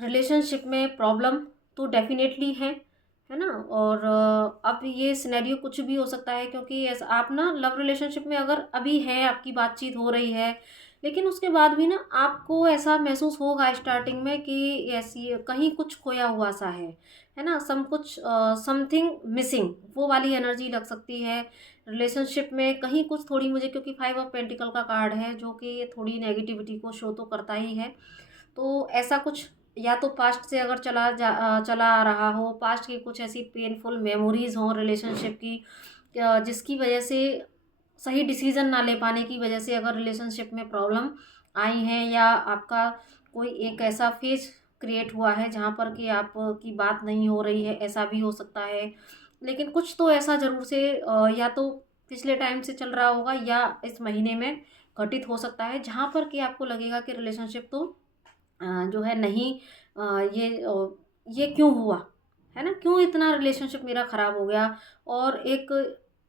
रिलेशनशिप में प्रॉब्लम तो डेफिनेटली है ना? और अब ये सिनेरियो कुछ भी हो सकता है, क्योंकि ऐसा आप ना लव रिलेशनशिप में अगर अभी हैं, आपकी बातचीत हो रही है, लेकिन उसके बाद भी ना आपको ऐसा महसूस होगा स्टार्टिंग में कि ऐसी कहीं कुछ खोया हुआ सा है ना? समथिंग मिसिंग, वो वाली एनर्जी लग सकती है। रिलेशनशिप में कहीं कुछ थोड़ी मुझे, क्योंकि 5 ऑफ पेंटिकल का कार्ड है जो कि थोड़ी नेगेटिविटी को शो तो करता ही है। तो ऐसा कुछ, या तो पास्ट से अगर चला आ रहा हो, पास्ट की कुछ ऐसी पेनफुल मेमोरीज हों रिलेशनशिप की, जिसकी वजह से सही डिसीजन ना ले पाने की वजह से अगर रिलेशनशिप में प्रॉब्लम आई हैं, या आपका कोई एक ऐसा फेज क्रिएट हुआ है जहाँ पर कि आप की बात नहीं हो रही है, ऐसा भी हो सकता है। लेकिन कुछ तो ऐसा ज़रूर से या तो पिछले टाइम से चल रहा होगा, या इस महीने में घटित हो सकता है, जहाँ पर कि आपको लगेगा कि रिलेशनशिप तो जो है नहीं, ये क्यों हुआ, है ना? क्यों इतना रिलेशनशिप मेरा ख़राब हो गया? और एक,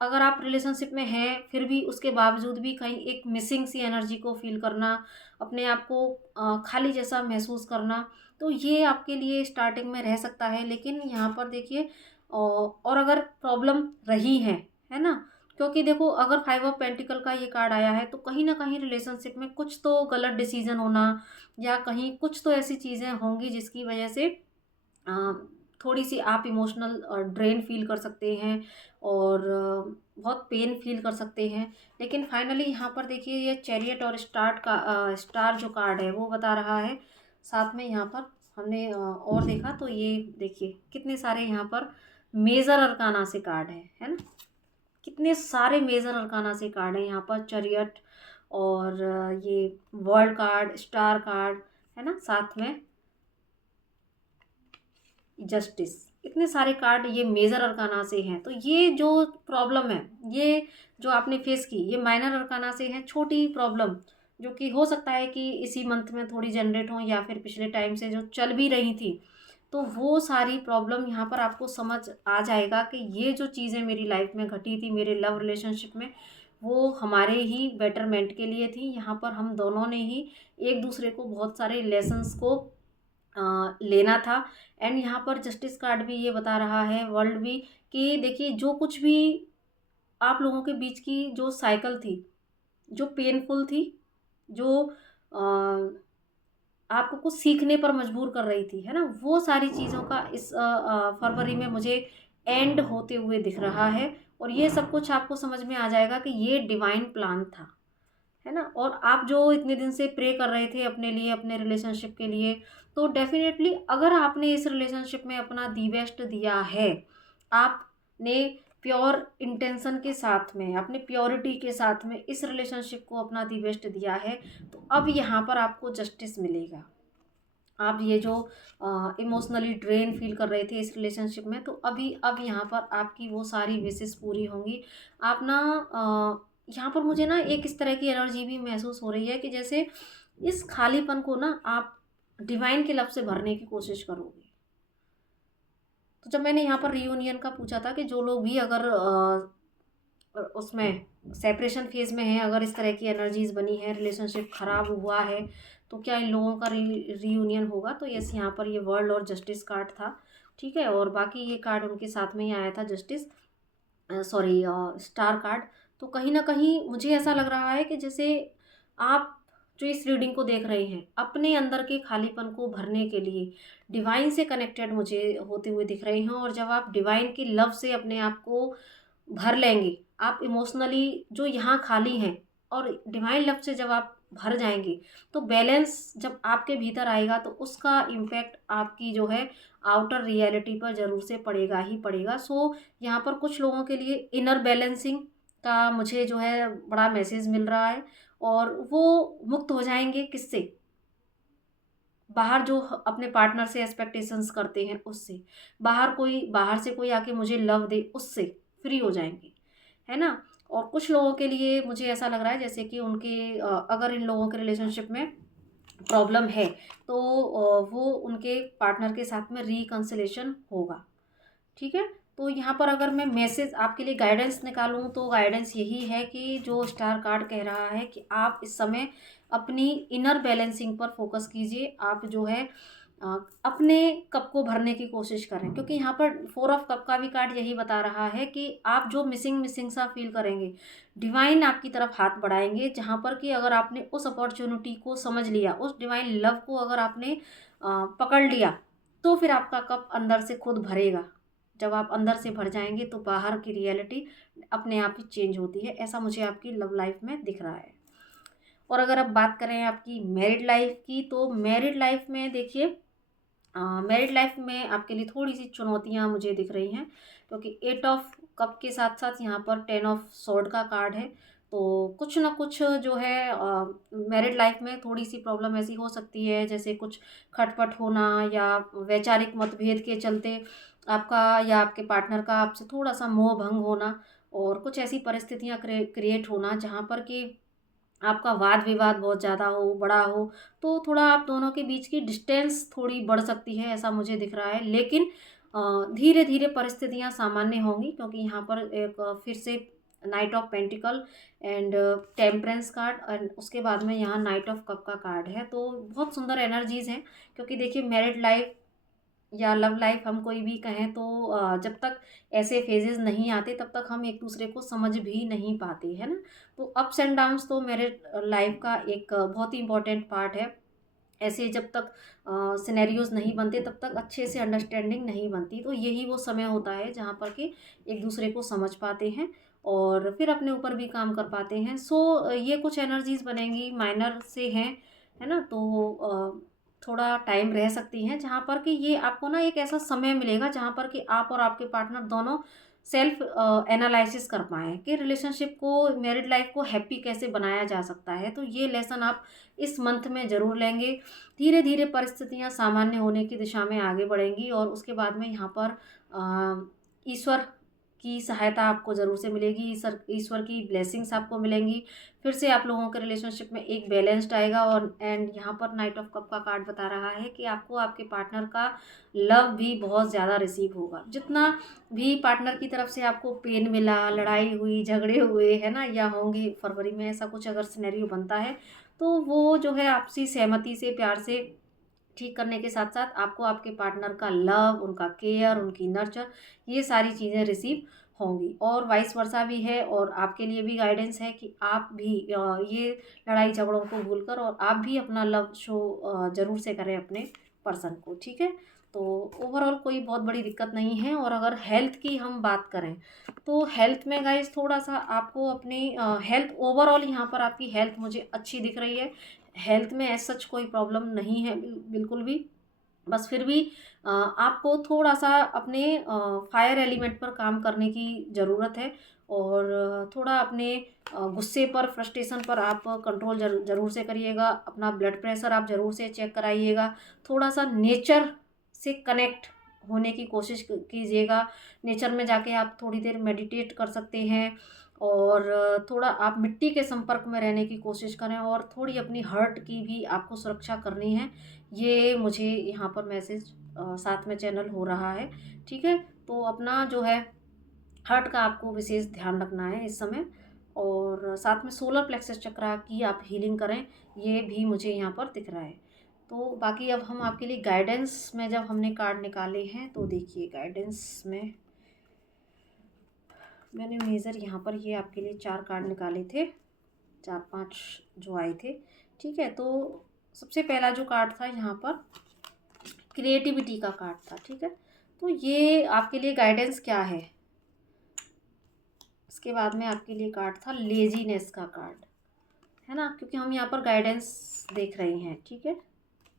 अगर आप रिलेशनशिप में हैं फिर भी उसके बावजूद भी कहीं एक मिसिंग सी एनर्जी को फ़ील करना, अपने आप को खाली जैसा महसूस करना, तो ये आपके लिए स्टार्टिंग में रह सकता है। लेकिन यहाँ पर देखिए, और अगर प्रॉब्लम रही है ना? क्योंकि देखो, अगर 5 ऑफ पेंटिकल का ये कार्ड आया है तो कहीं न कहीं रिलेशनशिप में कुछ तो गलत डिसीज़न होना, या कहीं कुछ तो ऐसी चीज़ें होंगी जिसकी वजह से थोड़ी सी आप इमोशनल ड्रेन फील कर सकते हैं और बहुत पेन फील कर सकते हैं। लेकिन फाइनली यहाँ पर देखिए ये चैरियट और स्टार जो कार्ड है वो बता रहा है। साथ में यहाँ पर हमने और देखा तो ये देखिए कितने सारे यहाँ पर मेजर अरकाना से कार्ड है ना। कितने सारे मेजर अरकाना से कार्ड है यहाँ पर, चैरियट और ये वर्ल्ड कार्ड, स्टार कार्ड, है ना, साथ में जस्टिस। इतने सारे कार्ड ये मेजर अरकाना से हैं। तो ये जो प्रॉब्लम है, ये जो आपने फेस की, ये माइनर अरकाना से है, छोटी प्रॉब्लम जो कि हो सकता है कि इसी मंथ में थोड़ी जनरेट हो या फिर पिछले टाइम से जो चल भी रही थी। तो वो सारी प्रॉब्लम यहाँ पर आपको समझ आ जाएगा कि ये जो चीज़ें मेरी लाइफ में घटी थी मेरे लव रिलेशनशिप में, वो हमारे ही बेटरमेंट के लिए थी। यहाँ पर हम दोनों ने ही एक दूसरे को बहुत सारे लेसन्स को लेना था। एंड यहाँ पर जस्टिस कार्ड भी ये बता रहा है, वर्ल्ड भी, कि देखिए जो कुछ भी आप लोगों के बीच की जो साइकिल थी, जो पेनफुल थी, जो आपको कुछ सीखने पर मजबूर कर रही थी, है ना, वो सारी चीज़ों का इस फरवरी में मुझे एंड होते हुए दिख रहा है। और ये सब कुछ आपको समझ में आ जाएगा कि ये डिवाइन प्लान था, है ना। और आप जो इतने दिन से प्रे कर रहे थे अपने लिए, अपने रिलेशनशिप के लिए, तो डेफिनेटली अगर आपने इस रिलेशनशिप में अपना दी बेस्ट दिया है, आपने प्योर इंटेंशन के साथ में, अपने प्योरिटी के साथ में इस रिलेशनशिप को अपना दी बेस्ट दिया है, तो अब यहाँ पर आपको जस्टिस मिलेगा। आप ये जो इमोशनली ड्रेन फील कर रहे थे इस रिलेशनशिप में, तो अब यहाँ पर आपकी वो सारी विशेष पूरी होंगी। आप ना यहाँ पर मुझे ना एक इस तरह की एनर्जी भी महसूस हो रही है कि जैसे इस खालीपन को ना आप डिवाइन के लव से भरने की कोशिश करोगे। तो जब मैंने यहाँ पर रीयूनियन का पूछा था कि जो लोग भी अगर उसमें सेपरेशन फेज में है, अगर इस तरह की एनर्जीज बनी है, रिलेशनशिप खराब हुआ है, तो क्या इन लोगों का रीयूनियन होगा, तो यस, यहाँ पर ये वर्ल्ड और जस्टिस कार्ड था, ठीक है। और बाकी ये कार्ड उनके साथ में ही आया था, जस्टिस, सॉरी, स्टार कार्ड। तो कहीं ना कहीं मुझे ऐसा लग रहा है कि जैसे आप जो इस रीडिंग को देख रहे हैं, अपने अंदर के खालीपन को भरने के लिए डिवाइन से कनेक्टेड मुझे होते हुए दिख रहे हैं। और जब आप डिवाइन की लव से अपने आप को भर लेंगे, आप इमोशनली जो यहाँ खाली हैं, और डिवाइन लव से जब आप भर जाएंगे, तो बैलेंस जब आपके भीतर आएगा तो उसका इम्पैक्ट आपकी जो है आउटर रियलिटी पर ज़रूर से पड़ेगा ही पड़ेगा। सो यहाँ पर कुछ लोगों के लिए इनर बैलेंसिंग का मुझे जो है बड़ा मैसेज मिल रहा है, और वो मुक्त हो जाएंगे किससे, बाहर जो अपने पार्टनर से एक्सपेक्टेशंस करते हैं उससे, बाहर से कोई आके मुझे लव दे उससे फ्री हो जाएंगे, है ना। और कुछ लोगों के लिए मुझे ऐसा लग रहा है जैसे कि उनके अगर इन लोगों के रिलेशनशिप में प्रॉब्लम है, तो वो उनके पार्टनर के साथ में रिकन्सिलेशन होगा, ठीक है। तो यहाँ पर अगर मैं मैसेज आपके लिए गाइडेंस निकालूँ तो गाइडेंस यही है कि जो स्टार कार्ड कह रहा है कि आप इस समय अपनी इनर बैलेंसिंग पर फोकस कीजिए। आप जो है अपने कप को भरने की कोशिश करें, क्योंकि यहाँ पर 4 ऑफ कप का भी कार्ड यही बता रहा है कि आप जो मिसिंग मिसिंग सा फील करेंगे, डिवाइन आपकी तरफ हाथ बढ़ाएंगे। जहाँ पर कि अगर आपने उस अपॉर्चुनिटी को समझ लिया, उस डिवाइन लव को अगर आपने पकड़ लिया, तो फिर आपका कप अंदर से खुद भरेगा। जब आप अंदर से भर जाएंगे तो बाहर की रियलिटी अपने आप ही चेंज होती है। ऐसा मुझे आपकी लव लाइफ में दिख रहा है। और अगर अब बात करें आपकी मैरिड लाइफ की, तो मैरिड लाइफ में देखिए, मैरिड लाइफ में आपके लिए थोड़ी सी चुनौतियां मुझे दिख रही हैं, क्योंकि 8 ऑफ कप के साथ साथ यहाँ पर 10 ऑफ सॉर्ड का कार्ड है। तो कुछ ना कुछ जो है मैरिड लाइफ में थोड़ी सी प्रॉब्लम ऐसी हो सकती है, जैसे कुछ खटपट होना या वैचारिक मतभेद के चलते आपका या आपके पार्टनर का आपसे थोड़ा सा मोह भंग होना, और कुछ ऐसी परिस्थितियाँ क्रिएट होना जहाँ पर कि आपका वाद विवाद बहुत ज़्यादा हो, बड़ा हो, तो थोड़ा आप दोनों के बीच की डिस्टेंस थोड़ी बढ़ सकती है, ऐसा मुझे दिख रहा है। लेकिन धीरे धीरे परिस्थितियां सामान्य होंगी, क्योंकि यहाँ पर एक फिर से night of pentacle and temperance card, and उसके बाद में यहाँ नाइट ऑफ कप का कार्ड है। तो बहुत सुंदर एनर्जीज हैं, क्योंकि देखिए मैरिड लाइफ या लव लाइफ हम कोई भी कहें तो जब तक ऐसे फेजेस नहीं आते तब तक हम एक दूसरे को समझ भी नहीं पाते, है ना। तो अप्स एंड डाउन्स तो मेरे लाइफ का एक बहुत ही इम्पोर्टेंट पार्ट है। ऐसे जब तक सिनेरियोज़ नहीं बनते तब तक अच्छे से अंडरस्टैंडिंग नहीं बनती। तो यही वो समय होता है जहाँ पर कि एक दूसरे को समझ पाते हैं और फिर अपने ऊपर भी काम कर पाते हैं। सो ये कुछ एनर्जीज़ बनेंगी, माइनर से हैं, है ना? तो थोड़ा टाइम रह सकती हैं जहाँ पर कि ये आपको ना एक ऐसा समय मिलेगा जहाँ पर कि आप और आपके पार्टनर दोनों सेल्फ एनालिसिस कर पाएँ कि रिलेशनशिप को, मैरिड लाइफ को हैप्पी कैसे बनाया जा सकता है। तो ये लेसन आप इस मंथ में ज़रूर लेंगे। धीरे धीरे परिस्थितियाँ सामान्य होने की दिशा में आगे बढ़ेंगी और उसके बाद में यहाँ पर ईश्वर की सहायता आपको ज़रूर से मिलेगी, ईश्वर की ब्लेसिंग्स आपको मिलेंगी। फिर से आप लोगों के रिलेशनशिप में एक बैलेंस्ड आएगा और एंड यहाँ पर नाइट ऑफ कप का कार्ड बता रहा है कि आपको आपके पार्टनर का लव भी बहुत ज़्यादा रिसीव होगा। जितना भी पार्टनर की तरफ से आपको पेन मिला, लड़ाई हुई, झगड़े हुए, है ना, या होंगे फरवरी में, ऐसा कुछ अगर सिनेरियो बनता है तो वो जो है आपसी सहमति से, प्यार से ठीक करने के साथ साथ आपको आपके पार्टनर का लव, उनका केयर, उनकी नर्चर, ये सारी चीज़ें रिसीव होंगी। और वाइस वर्सा भी है और आपके लिए भी गाइडेंस है कि आप भी ये लड़ाई झगड़ों को भूलकर और आप भी अपना लव शो ज़रूर से करें अपने पर्सन को, ठीक है? तो ओवरऑल कोई बहुत बड़ी दिक्कत नहीं है। और अगर हेल्थ की हम बात करें तो हेल्थ में गाइस थोड़ा सा आपको अपनी हेल्थ, ओवरऑल यहाँ पर आपकी हेल्थ मुझे अच्छी दिख रही है। हेल्थ में एज सच कोई प्रॉब्लम नहीं है बिल्कुल भी। बस फिर भी आपको थोड़ा-सा अपने फायर एलिमेंट पर काम करने की ज़रूरत है और थोड़ा अपने गुस्से पर, फ्रस्ट्रेशन पर आप कंट्रोल ज़रूर से करिएगा। अपना ब्लड प्रेशर आप ज़रूर से चेक कराइएगा। थोड़ा-सा नेचर से कनेक्ट होने की कोशिश कीजिएगा। नेचर में जाके आप थोड़ी देर मेडिटेट कर सकते हैं और थोड़ा आप मिट्टी के संपर्क में रहने की कोशिश करें और थोड़ी अपनी हर्ट की भी आपको सुरक्षा करनी है। ये मुझे यहाँ पर मैसेज साथ में चैनल हो रहा है, ठीक है? तो अपना जो है हार्ट का आपको विशेष ध्यान रखना है इस समय और साथ में सोलर प्लेक्सस चक्रा की आप हीलिंग करें, ये भी मुझे यहाँ पर दिख रहा है। तो बाकी अब हम आपके लिए गाइडेंस में जब हमने कार्ड निकाले हैं तो देखिए गाइडेंस में मैंने मेज़र यहाँ पर ये आपके लिए 4 कार्ड निकाले थे, 4-5 जो आए थे, ठीक है? तो सबसे पहला जो कार्ड था यहाँ पर क्रिएटिविटी का कार्ड था, ठीक है? तो ये आपके लिए गाइडेंस क्या है? इसके बाद में आपके लिए कार्ड था लेज़ीनेस का कार्ड, है ना? क्योंकि हम यहाँ पर गाइडेंस देख रहे हैं, ठीक है?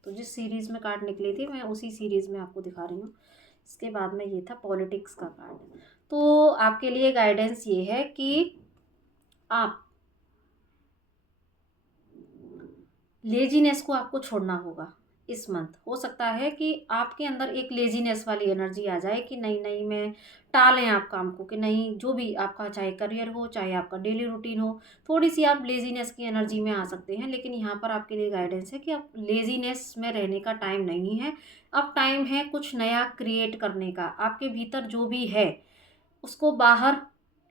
तो जिस सीरीज़ में कार्ड निकले थे मैं उसी सीरीज़ में आपको दिखा रही हूँ। इसके बाद में ये था पॉलिटिक्स का कार्ड। तो आपके लिए गाइडेंस ये है कि आप लेजीनेस को आपको छोड़ना होगा इस मंथ। हो सकता है कि आपके अंदर एक लेजीनेस वाली एनर्जी आ जाए कि नहीं नहीं मैं टालें आप काम को, कि नहीं जो भी आपका, चाहे करियर हो चाहे आपका डेली रूटीन हो, थोड़ी सी आप लेजीनेस की एनर्जी में आ सकते हैं। लेकिन यहाँ पर आपके लिए गाइडेंस है कि अब लेजीनेस में रहने का टाइम नहीं है। अब टाइम है कुछ नया क्रिएट करने का। आपके भीतर जो भी है उसको बाहर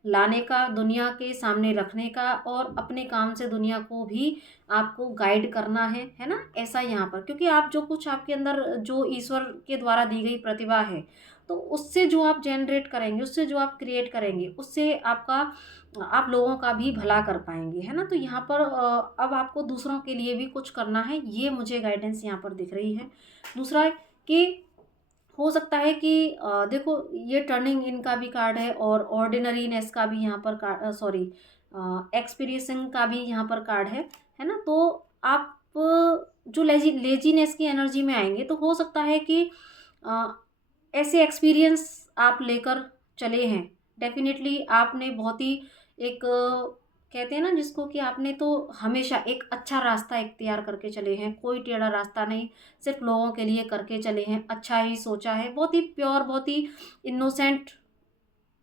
लाने का, दुनिया के सामने रखने का और अपने काम से दुनिया को भी आपको गाइड करना है ना? ऐसा यहाँ पर, क्योंकि आप जो कुछ आपके अंदर जो ईश्वर के द्वारा दी गई प्रतिभा है, तो उससे जो आप जनरेट करेंगे, उससे जो आप क्रिएट करेंगे, उससे आपका, आप लोगों का भी भला कर पाएंगे, है ना? तो यहाँ पर अब आपको दूसरों के लिए भी कुछ करना है, ये मुझे गाइडेंस यहाँ पर दिख रही है। दूसरा है कि हो सकता है कि देखो ये टर्निंग इन का भी कार्ड है और ऑर्डिनरीनेस का भी यहाँ पर कार्ड, सॉरी, एक्सपीरियंसिंग का भी यहाँ पर कार्ड है ना? तो आप जो लेजीनेस की एनर्जी में आएंगे तो हो सकता है कि अ, ऐसे एक्सपीरियंस आप लेकर चले हैं। डेफिनेटली आपने बहुत ही एक कहते हैं ना जिसको, कि आपने तो हमेशा एक अच्छा रास्ता इख्तियार करके चले हैं, कोई टेढ़ा रास्ता नहीं, सिर्फ लोगों के लिए करके चले हैं, अच्छा ही सोचा है, बहुत ही प्योर, बहुत ही इनोसेंट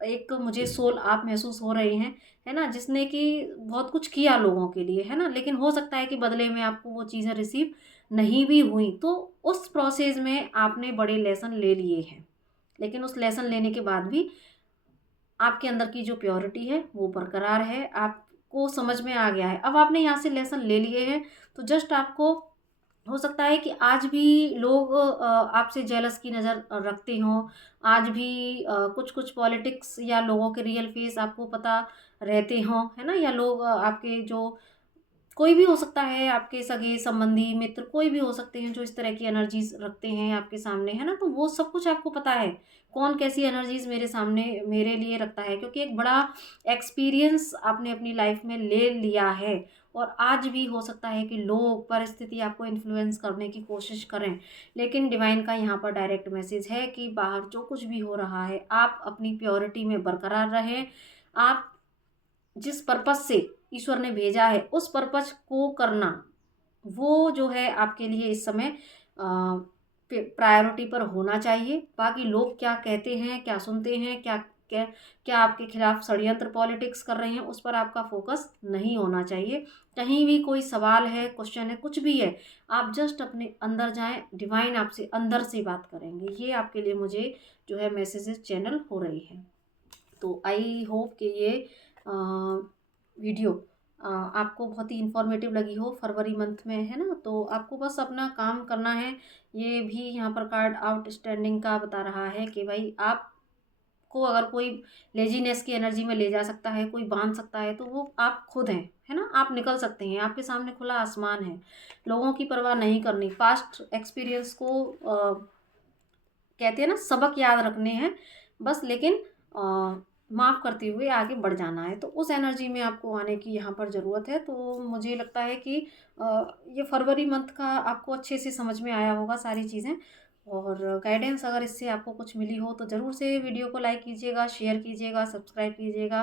एक मुझे सोल आप महसूस हो रहे हैं, है ना? जिसने कि बहुत कुछ किया लोगों के लिए, है ना? लेकिन हो सकता है कि बदले में आपको वो चीज़ें रिसीव नहीं भी हुई, तो उस प्रोसेस में आपने बड़े लेसन ले लिए हैं। लेकिन उस लेसन लेने के बाद भी आपके अंदर की जो प्योरिटी है वो बरकरार है, आपको समझ में आ गया है। अब आपने यहाँ से लेसन ले लिए हैं तो जस्ट आपको, हो सकता है कि आज भी लोग आपसे जेलस की नज़र रखते हों, आज भी कुछ कुछ पॉलिटिक्स या लोगों के रियल फेस आपको पता रहते हों, है ना? या लोग आपके जो कोई भी हो सकता है, आपके सगे संबंधी मित्र कोई भी हो सकते हैं जो इस तरह की एनर्जीज रखते हैं आपके सामने, है ना। तो वो सब कुछ आपको पता है कौन कैसी एनर्जीज मेरे सामने मेरे लिए रखता है, क्योंकि एक बड़ा एक्सपीरियंस आपने अपनी लाइफ में ले लिया है। और आज भी हो सकता है कि लोग परिस्थिति आपको इन्फ्लुएंस करने की कोशिश करें, लेकिन डिवाइन का यहाँ पर डायरेक्ट मैसेज है कि बाहर जो कुछ भी हो रहा है आप अपनी प्योरिटी में बरकरार रहें। आप जिस पर्पस से ईश्वर ने भेजा है उस पर्पस को करना, वो जो है आपके लिए इस समय प्रायोरिटी पर होना चाहिए। बाकी लोग क्या कहते हैं, क्या सुनते हैं, क्या क्या क्या आपके खिलाफ षड्यंत्र पॉलिटिक्स कर रहे हैं, उस पर आपका फोकस नहीं होना चाहिए। कहीं भी कोई सवाल है, क्वेश्चन है, कुछ भी है, आप जस्ट अपने अंदर जाएं, डिवाइन आपसे अंदर से बात करेंगे। ये आपके लिए मुझे जो है मैसेजेस चैनल हो रही है। तो आई होप कि ये वीडियो आपको बहुत ही इन्फॉर्मेटिव लगी हो। फरवरी मंथ में है ना, तो आपको बस अपना काम करना है। ये भी यहाँ पर कार्ड आउटस्टैंडिंग का बता रहा है कि भाई आपको अगर कोई लेजीनेस की एनर्जी में ले जा सकता है, कोई बांध सकता है, तो वो आप खुद हैं, है ना। आप निकल सकते हैं, आपके सामने खुला आसमान है। लोगों की परवाह नहीं करनी, पास्ट एक्सपीरियंस को कहते हैं ना सबक याद रखने हैं बस, लेकिन माफ़ करते हुए आगे बढ़ जाना है। तो उस एनर्जी में आपको आने की यहाँ पर ज़रूरत है। तो मुझे लगता है कि ये फरवरी मंथ का आपको अच्छे से समझ में आया होगा सारी चीज़ें। और गाइडेंस अगर इससे आपको कुछ मिली हो तो ज़रूर से वीडियो को लाइक कीजिएगा, शेयर कीजिएगा, सब्सक्राइब कीजिएगा।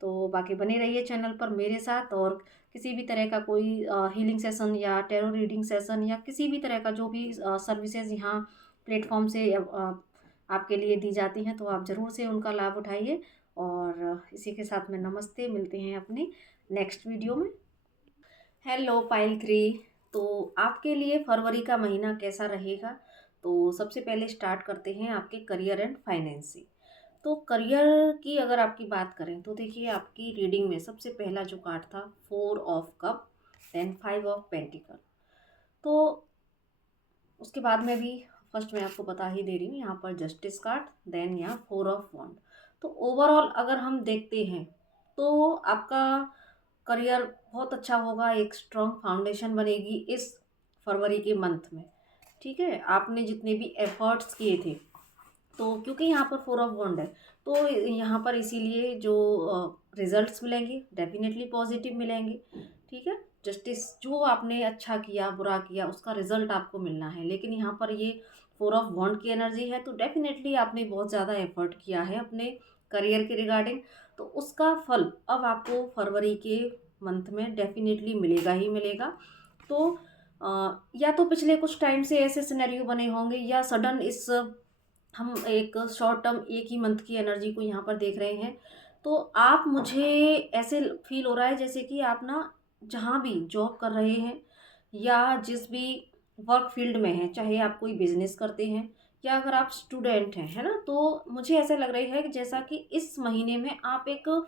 तो बाकी बने रहिए चैनल पर मेरे साथ। और किसी भी तरह का कोई हीलिंग सेशन या टैरो रीडिंग सेशन या किसी भी तरह का जो भी सर्विसेज यहाँ प्लेटफॉर्म से आपके लिए दी जाती हैं, तो आप ज़रूर से उनका लाभ उठाइए। और इसी के साथ में नमस्ते, मिलते हैं अपने नेक्स्ट वीडियो में। Hello pile 3। तो आपके लिए फरवरी का महीना कैसा रहेगा, तो सबसे पहले स्टार्ट करते हैं आपके करियर एंड फाइनेंस से। तो करियर की अगर आपकी बात करें तो देखिए, आपकी रीडिंग में सबसे पहला जो कार्ड था 4 of cup, then 5 of pentacle. तो उसके बाद में भी फर्स्ट मैं आपको बता ही दे रही हूँ, यहाँ पर जस्टिस कार्ड, देन यहाँ 4 ऑफ वॉन्ड। तो ओवरऑल अगर हम देखते हैं तो आपका करियर बहुत अच्छा होगा, एक स्ट्रॉन्ग फाउंडेशन बनेगी इस फरवरी के मंथ में। ठीक है, आपने जितने भी एफर्ट्स किए थे, तो क्योंकि यहाँ पर 4 ऑफ वॉन्ड है, तो यहाँ पर इसीलिए जो रिजल्ट्स मिलेंगे डेफिनेटली पॉजिटिव मिलेंगे। ठीक है, जस्टिस, जो आपने अच्छा किया बुरा किया उसका रिजल्ट आपको मिलना है। लेकिन यहाँ पर ये 4 ऑफ वॉन्ड की एनर्जी है, तो डेफिनेटली आपने बहुत ज़्यादा एफर्ट किया है अपने करियर के रिगार्डिंग, तो उसका फल अब आपको फरवरी के मंथ में डेफिनेटली मिलेगा ही मिलेगा। तो या तो पिछले कुछ टाइम से ऐसे सिनेरियो बने होंगे, या सडन इस हम एक शॉर्ट टर्म एक ही मंथ की एनर्जी को यहाँ पर देख रहे हैं। तो आप, मुझे ऐसे फील हो रहा है जैसे कि आप ना जहाँ भी जॉब कर रहे हैं या जिस भी वर्क फील्ड में हैं, चाहे आप कोई बिजनेस करते हैं या अगर आप स्टूडेंट हैं, है ना, तो मुझे ऐसे लग रही है कि जैसा कि इस महीने में आप एक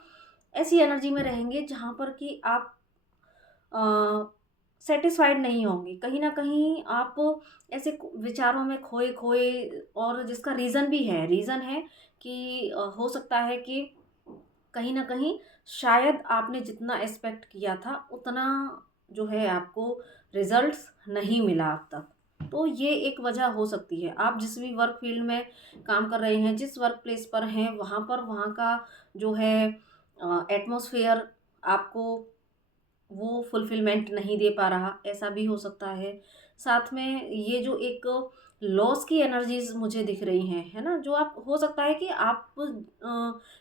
ऐसी एनर्जी में रहेंगे जहाँ पर कि आप सेटिस्फाइड नहीं होंगे। कहीं न कहीं आप ऐसे विचारों में खोए खोए, और जिसका रीज़न है कि हो सकता है कि कहीं न कहीं शायद आपने जितना एक्सपेक्ट किया था उतना जो है आपको रिज़ल्ट्स नहीं मिला अब तक। तो ये एक वजह हो सकती है। आप जिस भी वर्क फील्ड में काम कर रहे हैं, जिस वर्क प्लेस पर हैं, वहाँ का जो है एटमॉस्फेयर आपको वो फुलफिलमेंट नहीं दे पा रहा, ऐसा भी हो सकता है। साथ में ये जो एक लॉस की एनर्जीज मुझे दिख रही हैं, है ना, जो आप, हो सकता है कि आप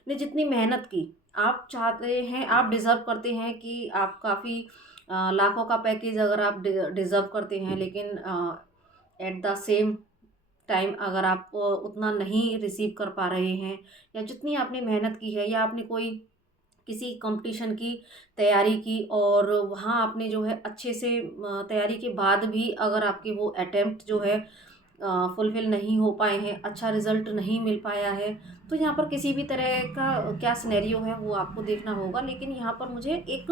ने जितनी मेहनत की, आप चाहते हैं, आप डिज़र्व करते हैं कि आप काफ़ी लाखों का पैकेज अगर आप डिज़र्व करते हैं, लेकिन एट द सेम टाइम अगर आप उतना नहीं रिसीव कर पा रहे हैं, या जितनी आपने मेहनत की है, या आपने कोई किसी कंपटीशन की तैयारी की और वहाँ आपने जो है अच्छे से तैयारी के बाद भी अगर आपके वो अटेम्प्ट जो है फुलफ़िल नहीं हो पाए हैं, अच्छा रिज़ल्ट नहीं मिल पाया है, तो यहाँ पर किसी भी तरह का क्या सिनेरियो है वो आपको देखना होगा। लेकिन यहाँ पर मुझे एक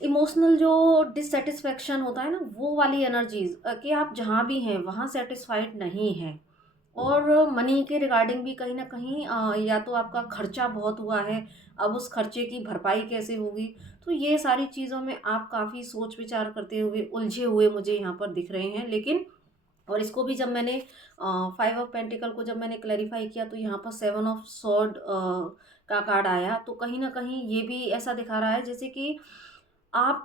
इमोशनल जो डिससैटिस्फैक्शन होता है ना, वो वाली एनर्जीज़ कि आप जहाँ भी हैं वहाँ सैटिस्फाइड नहीं हैं। और मनी के रिगार्डिंग भी कहीं न कहीं या तो आपका खर्चा बहुत हुआ है, अब उस खर्चे की भरपाई कैसे होगी? तो ये सारी चीज़ों में आप काफ़ी सोच विचार करते हुए उलझे हुए मुझे यहाँ पर दिख रहे हैं। लेकिन और इसको भी जब मैंने 5 ऑफ पेंटिकल को जब मैंने क्लैरिफाई किया तो यहाँ पर 7 ऑफ सॉर्ड का कार्ड आया। तो कहीं न कहीं ये भी ऐसा दिखा रहा है जैसे कि आप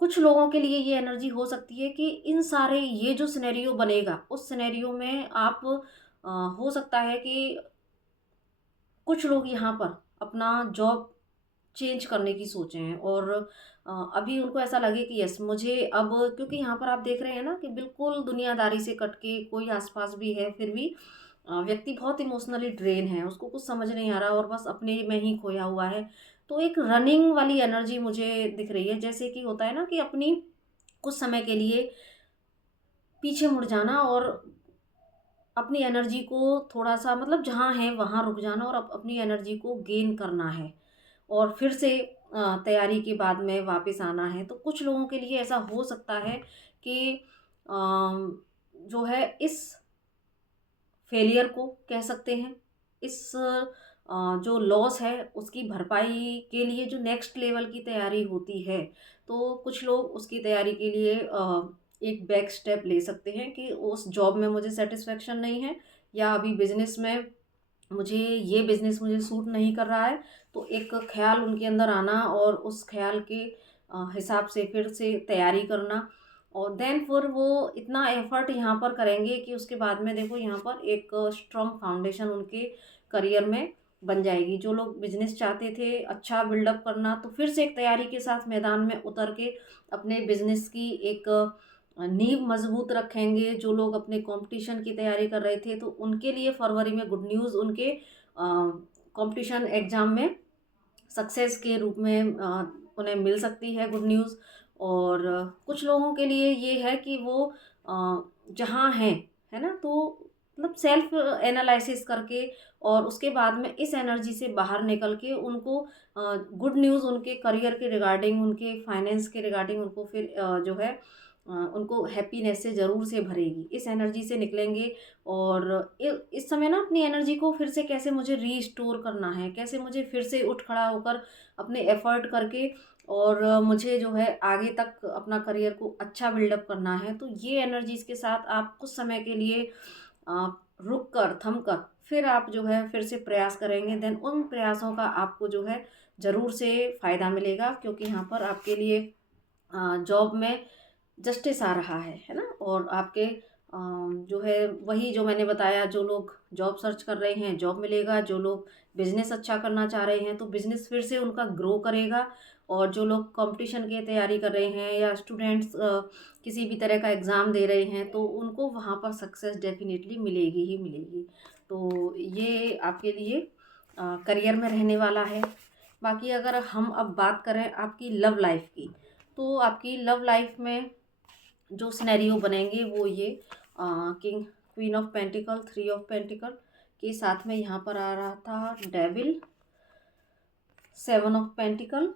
कुछ लोगों के लिए ये एनर्जी हो सकती है कि इन सारे ये जो सिनेरियो बनेगा, उस सिनेरियो में आप हो सकता है कि कुछ लोग यहाँ पर अपना जॉब चेंज करने की सोचे हैं और अभी उनको ऐसा लगे कि यस मुझे अब, क्योंकि यहाँ पर आप देख रहे हैं ना कि बिल्कुल दुनियादारी से कट के कोई आसपास भी है फिर भी व्यक्ति बहुत इमोशनली ड्रेन है, उसको कुछ समझ नहीं आ रहा और बस अपने में ही खोया हुआ है। तो एक रनिंग वाली एनर्जी मुझे दिख रही है, जैसे कि होता है ना कि अपनी कुछ समय के लिए पीछे मुड़ जाना और अपनी एनर्जी को थोड़ा सा मतलब जहाँ है वहाँ रुक जाना और अपनी एनर्जी को गेन करना है और फिर से तैयारी के बाद में वापस आना है। तो कुछ लोगों के लिए ऐसा हो सकता है कि जो है इस फेलियर को कह सकते हैं, इस जो लॉस है उसकी भरपाई के लिए जो नेक्स्ट लेवल की तैयारी होती है, तो कुछ लोग उसकी तैयारी के लिए एक बैक स्टेप ले सकते हैं कि उस जॉब में मुझे सेटिस्फेक्शन नहीं है या अभी बिजनेस में मुझे ये बिज़नेस मुझे सूट नहीं कर रहा है। तो एक ख़्याल उनके अंदर आना और उस ख़्याल के हिसाब से फिर से तैयारी करना और देन फिर वो इतना एफ़र्ट यहाँ पर करेंगे कि उसके बाद में देखो यहाँ पर एक स्ट्रॉन्ग फाउंडेशन उनके करियर में बन जाएगी। जो लोग बिज़नेस चाहते थे अच्छा बिल्डअप करना, तो फिर से एक तैयारी के साथ मैदान में उतर के अपने बिज़नेस की एक नींव मजबूत रखेंगे। जो लोग अपने कंपटीशन की तैयारी कर रहे थे तो उनके लिए फरवरी में गुड न्यूज़ उनके कंपटीशन एग्ज़ाम में सक्सेस के रूप में उन्हें मिल सकती है गुड न्यूज़। और कुछ लोगों के लिए ये है कि वो जहाँ हैं, है ना? तो मतलब सेल्फ एनालिसिस करके और उसके बाद में इस एनर्जी से बाहर निकल के उनको गुड न्यूज़ उनके करियर के रिगार्डिंग, उनके फाइनेंस के रिगार्डिंग उनको फिर जो है उनको हैप्पीनेस से ज़रूर से भरेगी। इस एनर्जी से निकलेंगे और इस समय ना अपनी एनर्जी को फिर से कैसे मुझे रीस्टोर करना है, कैसे मुझे फिर से उठ खड़ा होकर अपने एफ़र्ट करके और मुझे जो है आगे तक अपना करियर को अच्छा बिल्डअप करना है। तो ये एनर्जीज़ के साथ आप कुछ समय के लिए रुक कर, थम कर फिर आप जो है फिर से प्रयास करेंगे, देन उन प्रयासों का आपको जो है ज़रूर से फ़ायदा मिलेगा, क्योंकि यहाँ पर आपके लिए जॉब में जस्टिस आ रहा है ना? और आपके जो है वही जो मैंने बताया, जो लोग जॉब सर्च कर रहे हैं जॉब मिलेगा, जो लोग बिज़नेस अच्छा करना चाह रहे हैं तो बिज़नेस फिर से उनका ग्रो करेगा और जो लोग कंपटीशन की तैयारी कर रहे हैं या स्टूडेंट्स किसी भी तरह का एग्ज़ाम दे रहे हैं तो उनको वहाँ पर सक्सेस डेफिनेटली मिलेगी ही मिलेगी। तो ये आपके लिए करियर में रहने वाला है। बाकी अगर हम अब बात करें आपकी लव लाइफ़ की, तो आपकी लव लाइफ़ में जो सिनेरियो बनेंगे वो ये king queen of pentacle, 3 of pentacle के साथ में यहाँ पर आ रहा था डेविल, 7 ऑफ पेंटिकल,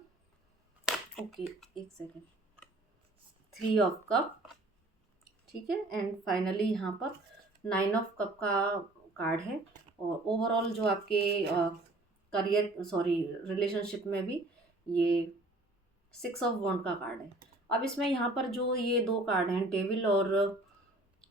ओके एक सेकेंड, 3 ऑफ कप, ठीक है, एंड फाइनली यहाँ पर 9 ऑफ कप का कार्ड है। और ओवरऑल जो आपके करियर सॉरी रिलेशनशिप में भी ये 6 ऑफ वॉन्ड का कार्ड है। अब इसमें यहाँ पर जो ये दो कार्ड हैं डेविल और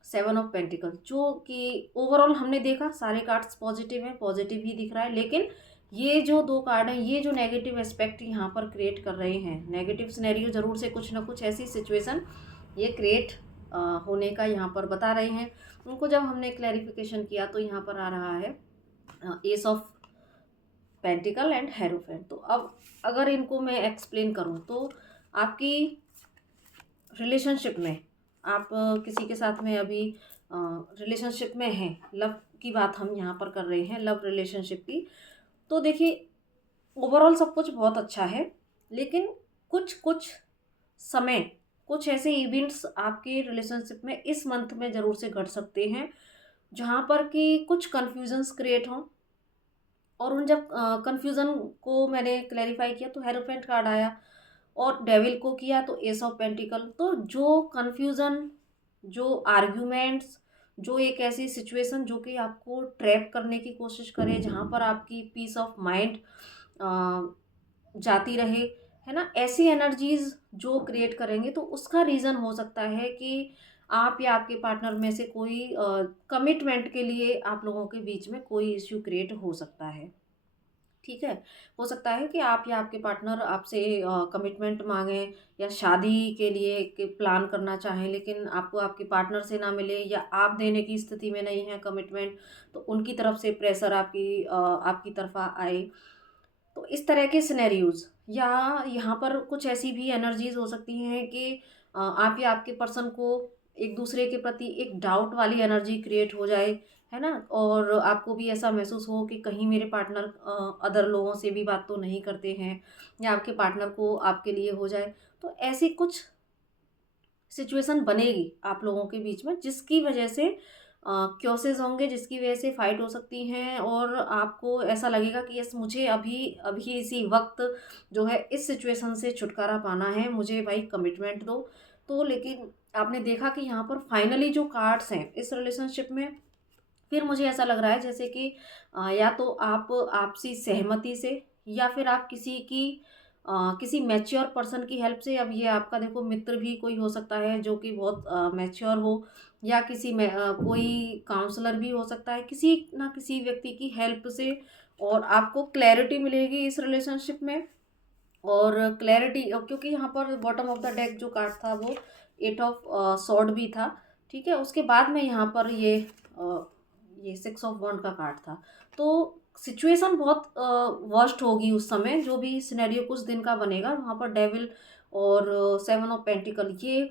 7 ऑफ पेंटिकल, जो कि ओवरऑल हमने देखा सारे कार्ड्स पॉजिटिव हैं, पॉजिटिव ही दिख रहा है, लेकिन ये जो दो कार्ड हैं ये जो नेगेटिव एस्पेक्ट यहाँ पर क्रिएट कर रहे हैं, नेगेटिव सिनेरियो ज़रूर से कुछ ना कुछ ऐसी सिचुएशन ये क्रिएट होने का यहाँ पर बता रहे हैं। उनको जब हमने क्लैरिफिकेशन किया तो यहाँ पर आ रहा है S of pentacle and hierophant. तो अब अगर इनको मैं एक्सप्लेन करूँ तो आपकी रिलेशनशिप में आप किसी के साथ में अभी रिलेशनशिप में हैं, लव की बात हम यहाँ पर कर रहे हैं, लव रिलेशनशिप की। तो देखिए ओवरऑल सब कुछ बहुत अच्छा है, लेकिन कुछ कुछ समय कुछ ऐसे इवेंट्स आपके रिलेशनशिप में इस मंथ में ज़रूर से घट सकते हैं जहाँ पर कि कुछ कन्फ्यूजन्स क्रिएट हों। और उन जब कन्फ्यूज़न को मैंने क्लैरिफाई किया तो हेरोफेंट कार्ड आया और डेविल को किया तो एस ऑफ पेंटिकल। तो जो कन्फ्यूज़न, जो आर्ग्यूमेंट्स, जो एक ऐसी सिचुएशन जो कि आपको ट्रैप करने की कोशिश करे, जहाँ पर आपकी पीस ऑफ माइंड जाती रहे, है ना, ऐसी एनर्जीज जो क्रिएट करेंगे तो उसका रीज़न हो सकता है कि आप या आपके पार्टनर में से कोई कमिटमेंट के लिए आप लोगों के बीच में कोई इश्यू क्रिएट हो सकता है। ठीक है, हो सकता है कि आप या आपके पार्टनर आपसे कमिटमेंट मांगें या शादी के लिए के प्लान करना चाहें, लेकिन आपको आपके पार्टनर से ना मिले या आप देने की स्थिति में नहीं है कमिटमेंट, तो उनकी तरफ से प्रेशर आपकी तरफ आए। तो इस तरह के सिनेरियोज, या यहाँ पर कुछ ऐसी भी एनर्जीज हो सकती हैं कि आप या आपके पर्सन को एक दूसरे के प्रति एक डाउट वाली एनर्जी क्रिएट हो जाए, है ना, और आपको भी ऐसा महसूस हो कि कहीं मेरे पार्टनर अदर लोगों से भी बात तो नहीं करते हैं, या आपके पार्टनर को आपके लिए हो जाए। तो ऐसी कुछ सिचुएशन बनेगी आप लोगों के बीच में, जिसकी वजह से क्योसेस होंगे, जिसकी वजह से फाइट हो सकती हैं, और आपको ऐसा लगेगा कि यस, मुझे अभी अभी इसी वक्त जो है इस सिचुएशन से छुटकारा पाना है, मुझे भाई कमिटमेंट दो। तो लेकिन आपने देखा कि यहाँ पर फाइनली जो कार्ड्स हैं इस रिलेशनशिप में, फिर मुझे ऐसा लग रहा है जैसे कि या तो आप आपसी सहमति से, या फिर आप किसी मैच्योर पर्सन की हेल्प से। अब ये आपका देखो मित्र भी कोई हो सकता है जो कि बहुत मैच्योर हो, या कोई काउंसलर भी हो सकता है, किसी ना किसी व्यक्ति की हेल्प से, और आपको क्लैरिटी मिलेगी इस रिलेशनशिप में। और क्लैरिटी, क्योंकि यहाँ पर बॉटम ऑफ द डेक जो कार्ड था वो एट ऑफ सॉर्ड भी था। ठीक है, उसके बाद में यहाँ पर ये सिक्स ऑफ वॉन्ड का कार्ड था। तो सिचुएशन बहुत वर्स्ट होगी उस समय, जो भी सिनेरियो कुछ दिन का बनेगा वहाँ पर डेविल और सेवन ऑफ पेंटिकल, ये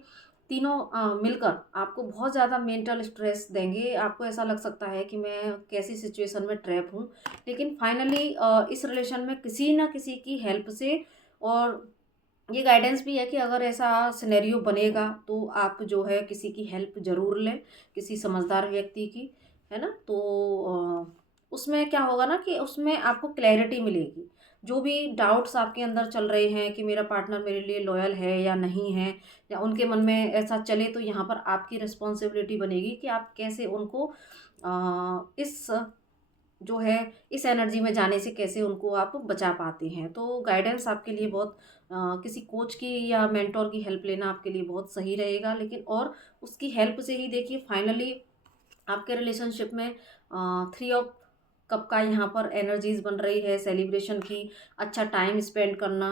तीनों मिलकर आपको बहुत ज़्यादा मेंटल स्ट्रेस देंगे। आपको ऐसा लग सकता है कि मैं कैसी सिचुएशन में ट्रैप हूँ, लेकिन फाइनली इस रिलेशन में किसी ना किसी की हेल्प से, और ये गाइडेंस भी है कि अगर ऐसा सिनेरियो बनेगा तो आप जो है किसी की हेल्प ज़रूर लें, किसी समझदार व्यक्ति की, है ना। तो उसमें क्या होगा ना कि उसमें आपको क्लैरिटी मिलेगी। जो भी डाउट्स आपके अंदर चल रहे हैं कि मेरा पार्टनर मेरे लिए लॉयल है या नहीं है, या उनके मन में ऐसा चले, तो यहाँ पर आपकी रिस्पॉन्सिबिलिटी बनेगी कि आप कैसे उनको इस जो है इस एनर्जी में जाने से कैसे उनको आप बचा पाते हैं। तो गाइडेंस आपके लिए बहुत किसी कोच की या मेंटोर की हेल्प लेना आपके लिए बहुत सही रहेगा। लेकिन और उसकी हेल्प से ही देखिए फाइनली आपके रिलेशनशिप में थ्री ऑफ कप का यहाँ पर एनर्जीज बन रही है, सेलिब्रेशन की, अच्छा टाइम स्पेंड करना,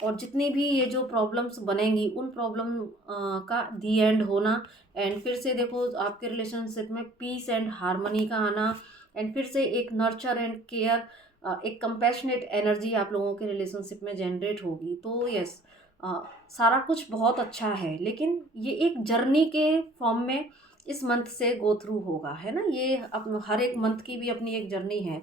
और जितनी भी ये जो प्रॉब्लम्स बनेंगी उन प्रॉब्लम का दी एंड होना। एंड फिर से देखो आपके रिलेशनशिप में पीस एंड हारमोनी का आना, एंड फिर से एक नर्चर एंड केयर, एक कंपैशनेट एनर्जी आप लोगों के रिलेशनशिप में जनरेट होगी। तो यस, सारा कुछ बहुत अच्छा है, लेकिन ये एक जर्नी के फॉर्म में इस मंथ से गो थ्रू होगा, है ना। ये हर एक मंथ की भी अपनी एक जर्नी है।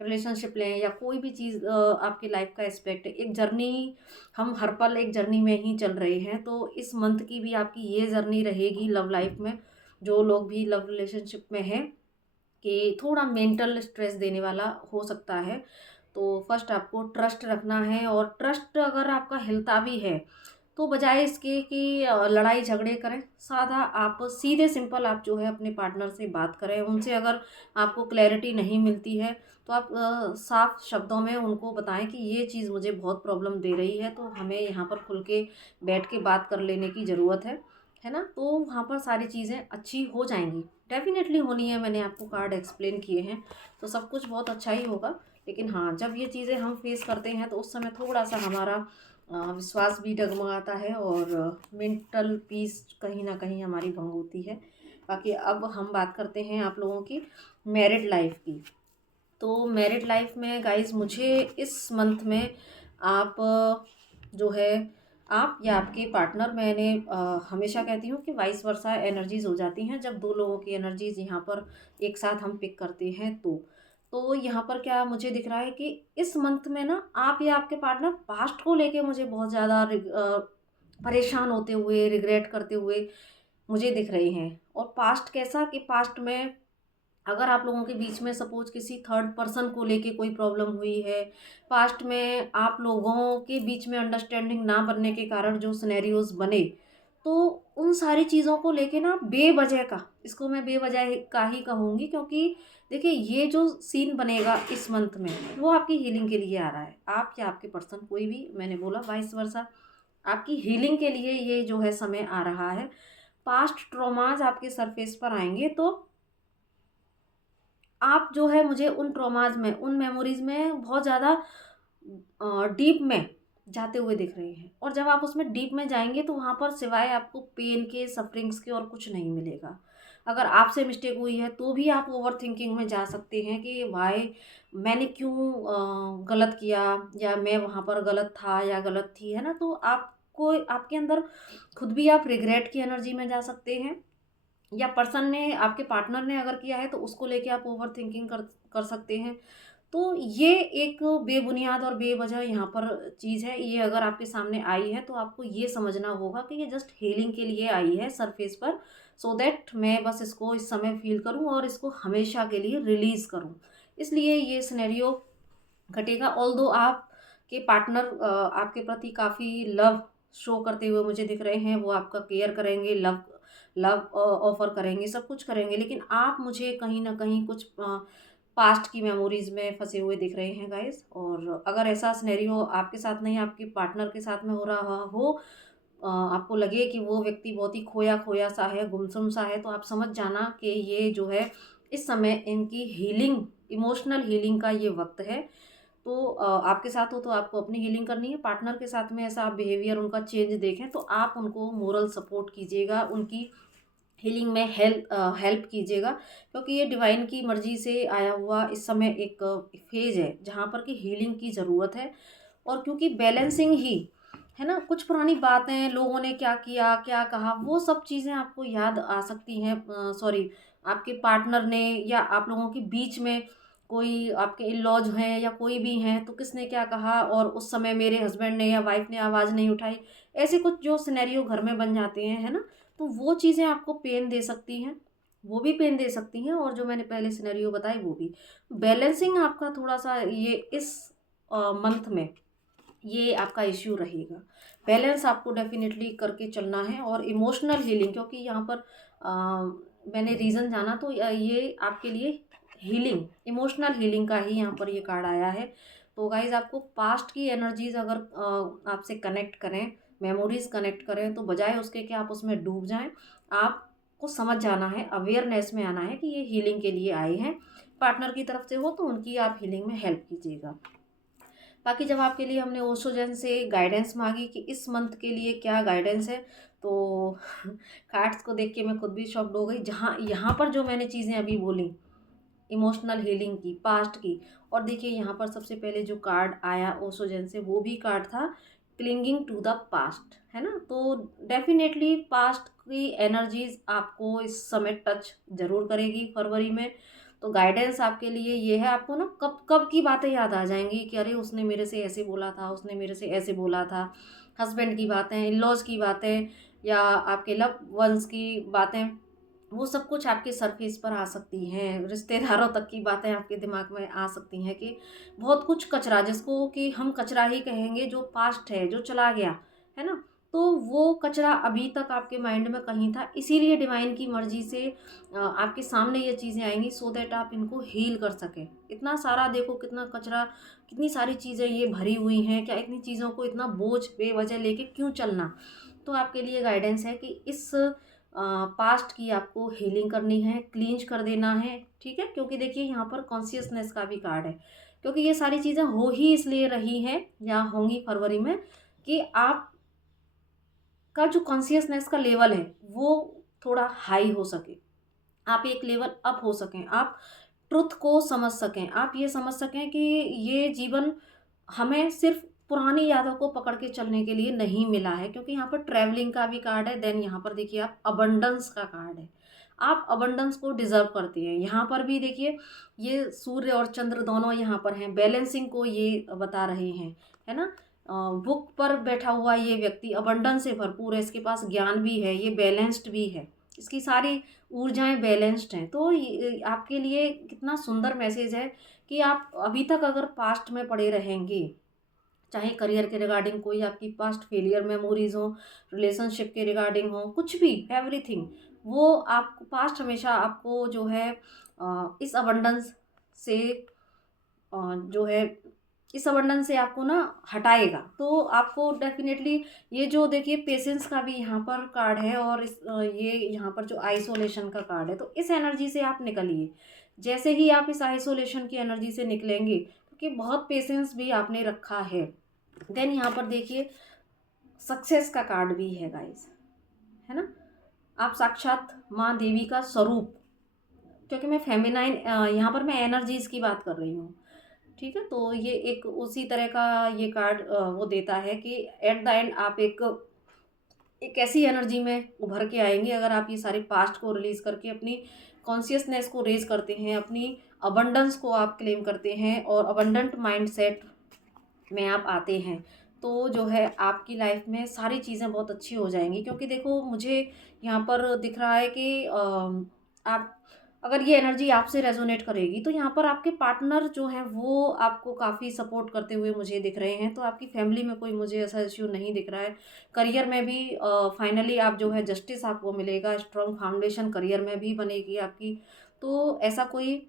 रिलेशनशिप लें या कोई भी चीज़ आपकी लाइफ का एस्पेक्ट है, एक जर्नी, हम हर पल एक जर्नी में ही चल रहे हैं। तो इस मंथ की भी आपकी ये जर्नी रहेगी लव लाइफ में। जो लोग भी लव रिलेशनशिप में हैं, कि थोड़ा मेंटल स्ट्रेस देने वाला हो सकता है। तो फर्स्ट आपको ट्रस्ट रखना है, और ट्रस्ट अगर आपका हिलता भी है तो बजाय इसके कि लड़ाई झगड़े करें, सादा आप सीधे सिंपल आप जो है अपने पार्टनर से बात करें। उनसे अगर आपको क्लैरिटी नहीं मिलती है तो आप साफ शब्दों में उनको बताएं कि ये चीज़ मुझे बहुत प्रॉब्लम दे रही है, तो हमें यहाँ पर खुल के बैठ के बात कर लेने की ज़रूरत है ना। तो वहाँ पर सारी चीज़ें अच्छी हो जाएंगी, डेफिनेटली होनी है। मैंने आपको कार्ड एक्सप्लेन किए हैं, तो सब कुछ बहुत अच्छा ही होगा। लेकिन हाँ, जब ये चीज़ें हम फेस करते हैं तो उस समय थोड़ा सा हमारा विश्वास भी डगमगाता है, और मेंटल पीस कहीं ना कहीं हमारी भंग होती है। बाकी अब हम बात करते हैं आप लोगों की मैरिड लाइफ की। तो मैरिड लाइफ में गाइस, मुझे इस मंथ में आप जो है आप या आपके पार्टनर, मैंने हमेशा कहती हूँ कि वाइस वर्सा एनर्जीज हो जाती हैं जब दो लोगों की एनर्जीज यहाँ पर एक साथ हम पिक करते हैं। तो यहाँ पर क्या मुझे दिख रहा है कि इस मंथ में ना आप या आपके पार्टनर पास्ट को लेके मुझे बहुत ज़्यादा परेशान होते हुए, रिग्रेट करते हुए मुझे दिख रहे हैं। और पास्ट कैसा कि पास्ट में अगर आप लोगों के बीच में सपोज किसी थर्ड पर्सन को लेके कोई प्रॉब्लम हुई है, पास्ट में आप लोगों के बीच में अंडरस्टैंडिंग ना बनने के कारण जो सिनेरियोज बने, तो उन सारी चीज़ों को लेके ना बेवजह का, इसको मैं बेवजह का ही कहूँगी, क्योंकि देखिए ये जो सीन बनेगा इस मंथ में वो आपकी हीलिंग के लिए आ रहा है। आप या आपके पर्सन कोई भी, मैंने बोला वाइस वर्सा, आपकी हीलिंग के लिए ये जो है समय आ रहा है। पास्ट ट्रॉमाज आपके सरफेस पर आएंगे, तो आप जो है मुझे उन ट्रॉमाज में, उन मेमोरीज में बहुत ज़्यादा डीप में जाते हुए दिख रहे हैं। और जब आप उसमें डीप में जाएंगे तो वहाँ पर सिवाय आपको पेन के, सफरिंग्स के और कुछ नहीं मिलेगा। अगर आपसे मिस्टेक हुई है तो भी आप ओवर थिंकिंग में जा सकते हैं कि वाई, मैंने क्यों गलत किया, या मैं वहाँ पर गलत था या गलत थी, है ना। तो आपको, आपके अंदर खुद भी आप रिग्रेट की एनर्जी में जा सकते हैं, या पर्सन ने, आपके पार्टनर ने अगर किया है तो उसको लेके आप ओवर थिंकिंग कर कर सकते हैं। तो ये एक बेबुनियाद और बेवजह यहाँ पर चीज़ है। ये अगर आपके सामने आई है तो आपको ये समझना होगा कि ये जस्ट हीलिंग के लिए आई है सरफेस पर, सो दैट मैं बस इसको इस समय फील करूँ और इसको हमेशा के लिए रिलीज़ करूँ। इसलिए ये सिनेरियो घटेगा। ऑल्दो आपके पार्टनर आपके प्रति काफ़ी लव शो करते हुए मुझे दिख रहे हैं, वो आपका केयर करेंगे, लव लव ऑफ़र करेंगे, सब कुछ करेंगे, लेकिन आप मुझे कहीं न कहीं कुछ पास्ट की मेमोरीज़ में फँसे हुए दिख रहे हैं गाइज़। और अगर ऐसा सिनेरियो आपके साथ नहीं, आपके पार्टनर के साथ में हो रहा हो, आपको लगे कि वो व्यक्ति बहुत ही खोया-खोया सा है, गुमसुम सा है, तो आप समझ जाना कि ये जो है इस समय इनकी हीलिंग, इमोशनल हीलिंग का ये वक़्त है। तो आपके साथ हो तो आपको अपनी हीलिंग करनी है, पार्टनर के साथ में ऐसा आप बिहेवियर उनका चेंज देखें तो आप उनको मोरल सपोर्ट कीजिएगा, उनकी हीलिंग में हेल्प कीजिएगा, क्योंकि ये डिवाइन की मर्ज़ी से आया हुआ इस समय एक फ़ेज़ है जहाँ पर कि हीलिंग की ज़रूरत है। और क्योंकि बैलेंसिंग ही है ना, कुछ पुरानी बातें, लोगों ने क्या किया, क्या कहा, वो सब चीज़ें आपको याद आ सकती हैं। सॉरी, आपके पार्टनर ने या आप लोगों के बीच में कोई आपके इन-लॉज़ हैं या कोई भी हैं, तो किसने क्या कहा और उस समय मेरे हस्बैंड ने या वाइफ़ ने आवाज़ नहीं उठाई। ऐसे कुछ जो सिनेरियो घर में बन जाते हैं, है ना? तो वो चीज़ें आपको पेन दे सकती हैं, वो भी पेन दे सकती हैं, और जो मैंने पहले सिनेरियो बताए वो भी। बैलेंसिंग आपका थोड़ा-सा ये इस मंथ में ये आपका इश्यू रहेगा। बैलेंस आपको डेफ़िनेटली करके चलना है, और इमोशनल हीलिंग, क्योंकि यहाँ पर मैंने रीज़न जाना तो ये आपके लिए हीलिंग, इमोशनल हीलिंग का ही यहाँ पर ये कार्ड आया है। तो गाइज़ आपको पास्ट की एनर्जीज़ अगर आपसे कनेक्ट करें, मेमोरीज़ कनेक्ट करें, तो बजाय उसके कि आप उसमें डूब जाएँ, आपको समझ जाना है, अवेयरनेस में आना है कि ये हीलिंग के लिए आए हैं। पार्टनर की तरफ से हो तो उनकी आप हीलिंग में हेल्प कीजिएगा। बाकी जब आपके लिए हमने ओशो जैन से गाइडेंस मांगी कि इस मंथ के लिए क्या गाइडेंस है, तो कार्ड्स को देख के मैं खुद भी शॉक्ड हो गई। जहाँ यहाँ पर जो मैंने चीज़ें अभी बोली, इमोशनल हीलिंग की, पास्ट की, और देखिए यहाँ पर सबसे पहले जो कार्ड आया ओशो जैन से वो भी कार्ड था क्लिंगिंग टू द पास्ट, है ना। तो डेफिनेटली पास्ट की एनर्जीज आपको इस समय टच जरूर करेगी फरवरी में। तो गाइडेंस आपके लिए ये है, आपको ना कब कब की बातें याद आ जाएंगी कि अरे उसने मेरे से ऐसे बोला था, उसने मेरे से ऐसे बोला था। हस्बैंड की बातें, इन लॉज की बातें, या आपके लव वंस की बातें, वो सब कुछ आपके सरफेस पर आ सकती हैं। रिश्तेदारों तक की बातें आपके दिमाग में आ सकती हैं कि बहुत कुछ कचरा, जिसको कि हम कचरा ही कहेंगे, जो पास्ट है, जो चला गया, है ना। तो वो कचरा अभी तक आपके माइंड में कहीं था, इसीलिए डिवाइन की मर्जी से आपके सामने ये चीज़ें आएंगी, सो दैट आप इनको हील कर सकें। इतना सारा देखो, कितना कचरा, कितनी सारी चीज़ें ये भरी हुई हैं, क्या इतनी चीज़ों को इतना बोझ बेवजह लेके क्यों चलना। तो आपके लिए गाइडेंस है कि इस पास्ट की आपको हीलिंग करनी है, क्लींज कर देना है, ठीक है। क्योंकि देखिए यहाँ पर कॉन्शियसनेस का भी कार्ड है, क्योंकि ये सारी चीज़ें हो ही इसलिए रही हैं या होंगी फरवरी में कि आप का जो कॉन्शियसनेस का लेवल है वो थोड़ा हाई हो सके, आप एक लेवल अप हो सकें, आप ट्रुथ को समझ सकें, आप ये समझ सकें कि ये जीवन हमें सिर्फ पुरानी यादों को पकड़ के चलने के लिए नहीं मिला है। क्योंकि यहाँ पर ट्रैवलिंग का भी कार्ड है, देन यहाँ पर देखिए आप अबंडेंस का कार्ड है, आप अबंडेंस को डिजर्व करते हैं। यहाँ पर भी देखिए ये सूर्य और चंद्र दोनों यहाँ पर हैं, बैलेंसिंग को ये बता रहे हैं, है ना। बुक पर बैठा हुआ ये व्यक्ति अबंडेंस से भरपूर है, इसके पास ज्ञान भी है, ये बैलेंस्ड भी है, इसकी सारी ऊर्जाएं बैलेंस्ड हैं। तो ये आपके लिए कितना सुंदर मैसेज है कि आप अभी तक अगर पास्ट में पड़े रहेंगे चाहे करियर के रिगार्डिंग कोई आपकी पास्ट फेलियर मेमोरीज हो, रिलेशनशिप के रिगार्डिंग हो, कुछ भी, एवरीथिंग, वो आप पास्ट हमेशा आपको जो है इस अबंडेंस से जो है इस अबंडेंस से आपको ना हटाएगा। तो आपको डेफिनेटली ये जो देखिए पेशेंस का भी यहाँ पर कार्ड है, और ये यहाँ पर जो आइसोलेशन का कार्ड है, तो इस एनर्जी से आप निकलिए। जैसे ही आप इस आइसोलेशन की एनर्जी से निकलेंगे, क्योंकि बहुत पेशेंस भी आपने रखा है। देन यहाँ पर देखिए सक्सेस का कार्ड भी है गाइस, है ना। आप साक्षात माँ देवी का स्वरूप, क्योंकि मैं फेमिनाइन यहाँ पर मैं एनर्जीज की बात कर रही हूँ, ठीक है। तो ये एक उसी तरह का ये कार्ड वो देता है कि एट द एंड आप एक ऐसी एनर्जी में उभर के आएंगे, अगर आप ये सारे पास्ट को रिलीज करके अपनी कॉन्शियसनेस को रेज करते हैं, अपनी अबंडेंस को आप क्लेम करते हैं और अबंडेंट माइंडसेट में आप आते हैं, तो जो है आपकी लाइफ में सारी चीज़ें बहुत अच्छी हो जाएंगी। क्योंकि देखो मुझे यहाँ पर दिख रहा है कि आप, अगर ये एनर्जी आपसे रेजोनेट करेगी, तो यहाँ पर आपके पार्टनर जो हैं वो आपको काफ़ी सपोर्ट करते हुए मुझे दिख रहे हैं। तो आपकी फैमिली में कोई मुझे ऐसा इश्यू नहीं दिख रहा है। करियर में भी फाइनली आप जो है जस्टिस आपको मिलेगा, स्ट्रॉन्ग फाउंडेशन करियर में भी बनेगी आपकी। तो ऐसा कोई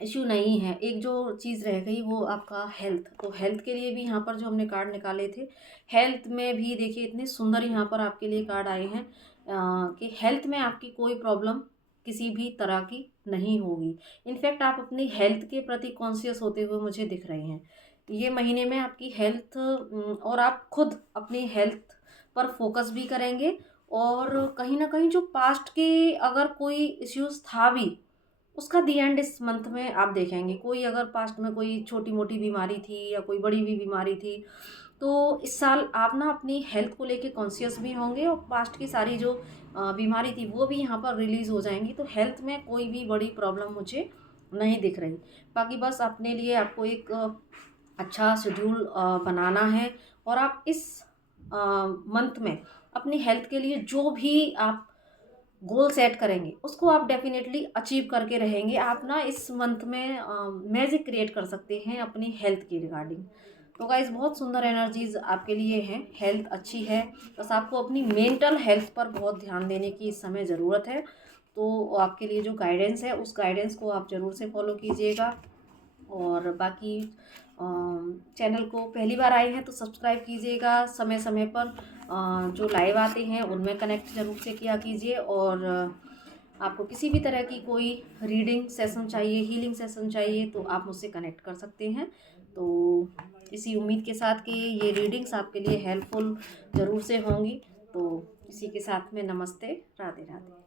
इश्यू नहीं है। एक जो चीज़ रह गई वो आपका हेल्थ, तो हेल्थ के लिए भी यहाँ पर जो हमने कार्ड निकाले थे, हेल्थ में भी देखिए इतने सुंदर यहाँ पर आपके लिए कार्ड आए हैं कि हेल्थ में आपकी कोई प्रॉब्लम किसी भी तरह की नहीं होगी। इनफैक्ट आप अपनी हेल्थ के प्रति कॉन्शियस होते हुए मुझे दिख रहे हैं। ये महीने में आपकी हेल्थ और आप खुद अपनी हेल्थ पर फोकस भी करेंगे, और कहीं ना कहीं जो पास्ट के अगर कोई इश्यूज था भी, उसका दी एंड इस मंथ में आप देखेंगे। कोई अगर पास्ट में कोई छोटी मोटी बीमारी थी या कोई बड़ी भी बीमारी थी, तो इस साल आप ना अपनी हेल्थ को लेके कॉन्शियस भी होंगे, और पास्ट की सारी जो बीमारी थी वो भी यहाँ पर रिलीज़ हो जाएंगी। तो हेल्थ में कोई भी बड़ी प्रॉब्लम मुझे नहीं दिख रही। बाकी बस अपने लिए आपको एक अच्छा शेड्यूल बनाना है, और आप इस मंथ में अपनी हेल्थ के लिए जो भी आप गोल सेट करेंगे उसको आप डेफिनेटली अचीव करके रहेंगे। आप ना इस मंथ में मैजिक क्रिएट कर सकते हैं अपनी हेल्थ के रिगार्डिंग। तो गाइस बहुत सुंदर एनर्जीज आपके लिए हैं, हेल्थ अच्छी है, बस आपको अपनी मेंटल हेल्थ पर बहुत ध्यान देने की इस समय ज़रूरत है। तो आपके लिए जो गाइडेंस है उस गाइडेंस को आप ज़रूर से फॉलो कीजिएगा। और बाकी चैनल को पहली बार आए हैं तो सब्सक्राइब कीजिएगा, समय समय पर जो लाइव आते हैं उनमें कनेक्ट जरूर से किया कीजिए। और आपको किसी भी तरह की कोई रीडिंग सेशन चाहिए, हीलिंग सेशन चाहिए, तो आप मुझसे कनेक्ट कर सकते हैं। तो इसी उम्मीद के साथ कि ये रीडिंग्स आपके लिए हेल्पफुल ज़रूर से होंगी। तो इसी के साथ में नमस्ते, राधे राधे।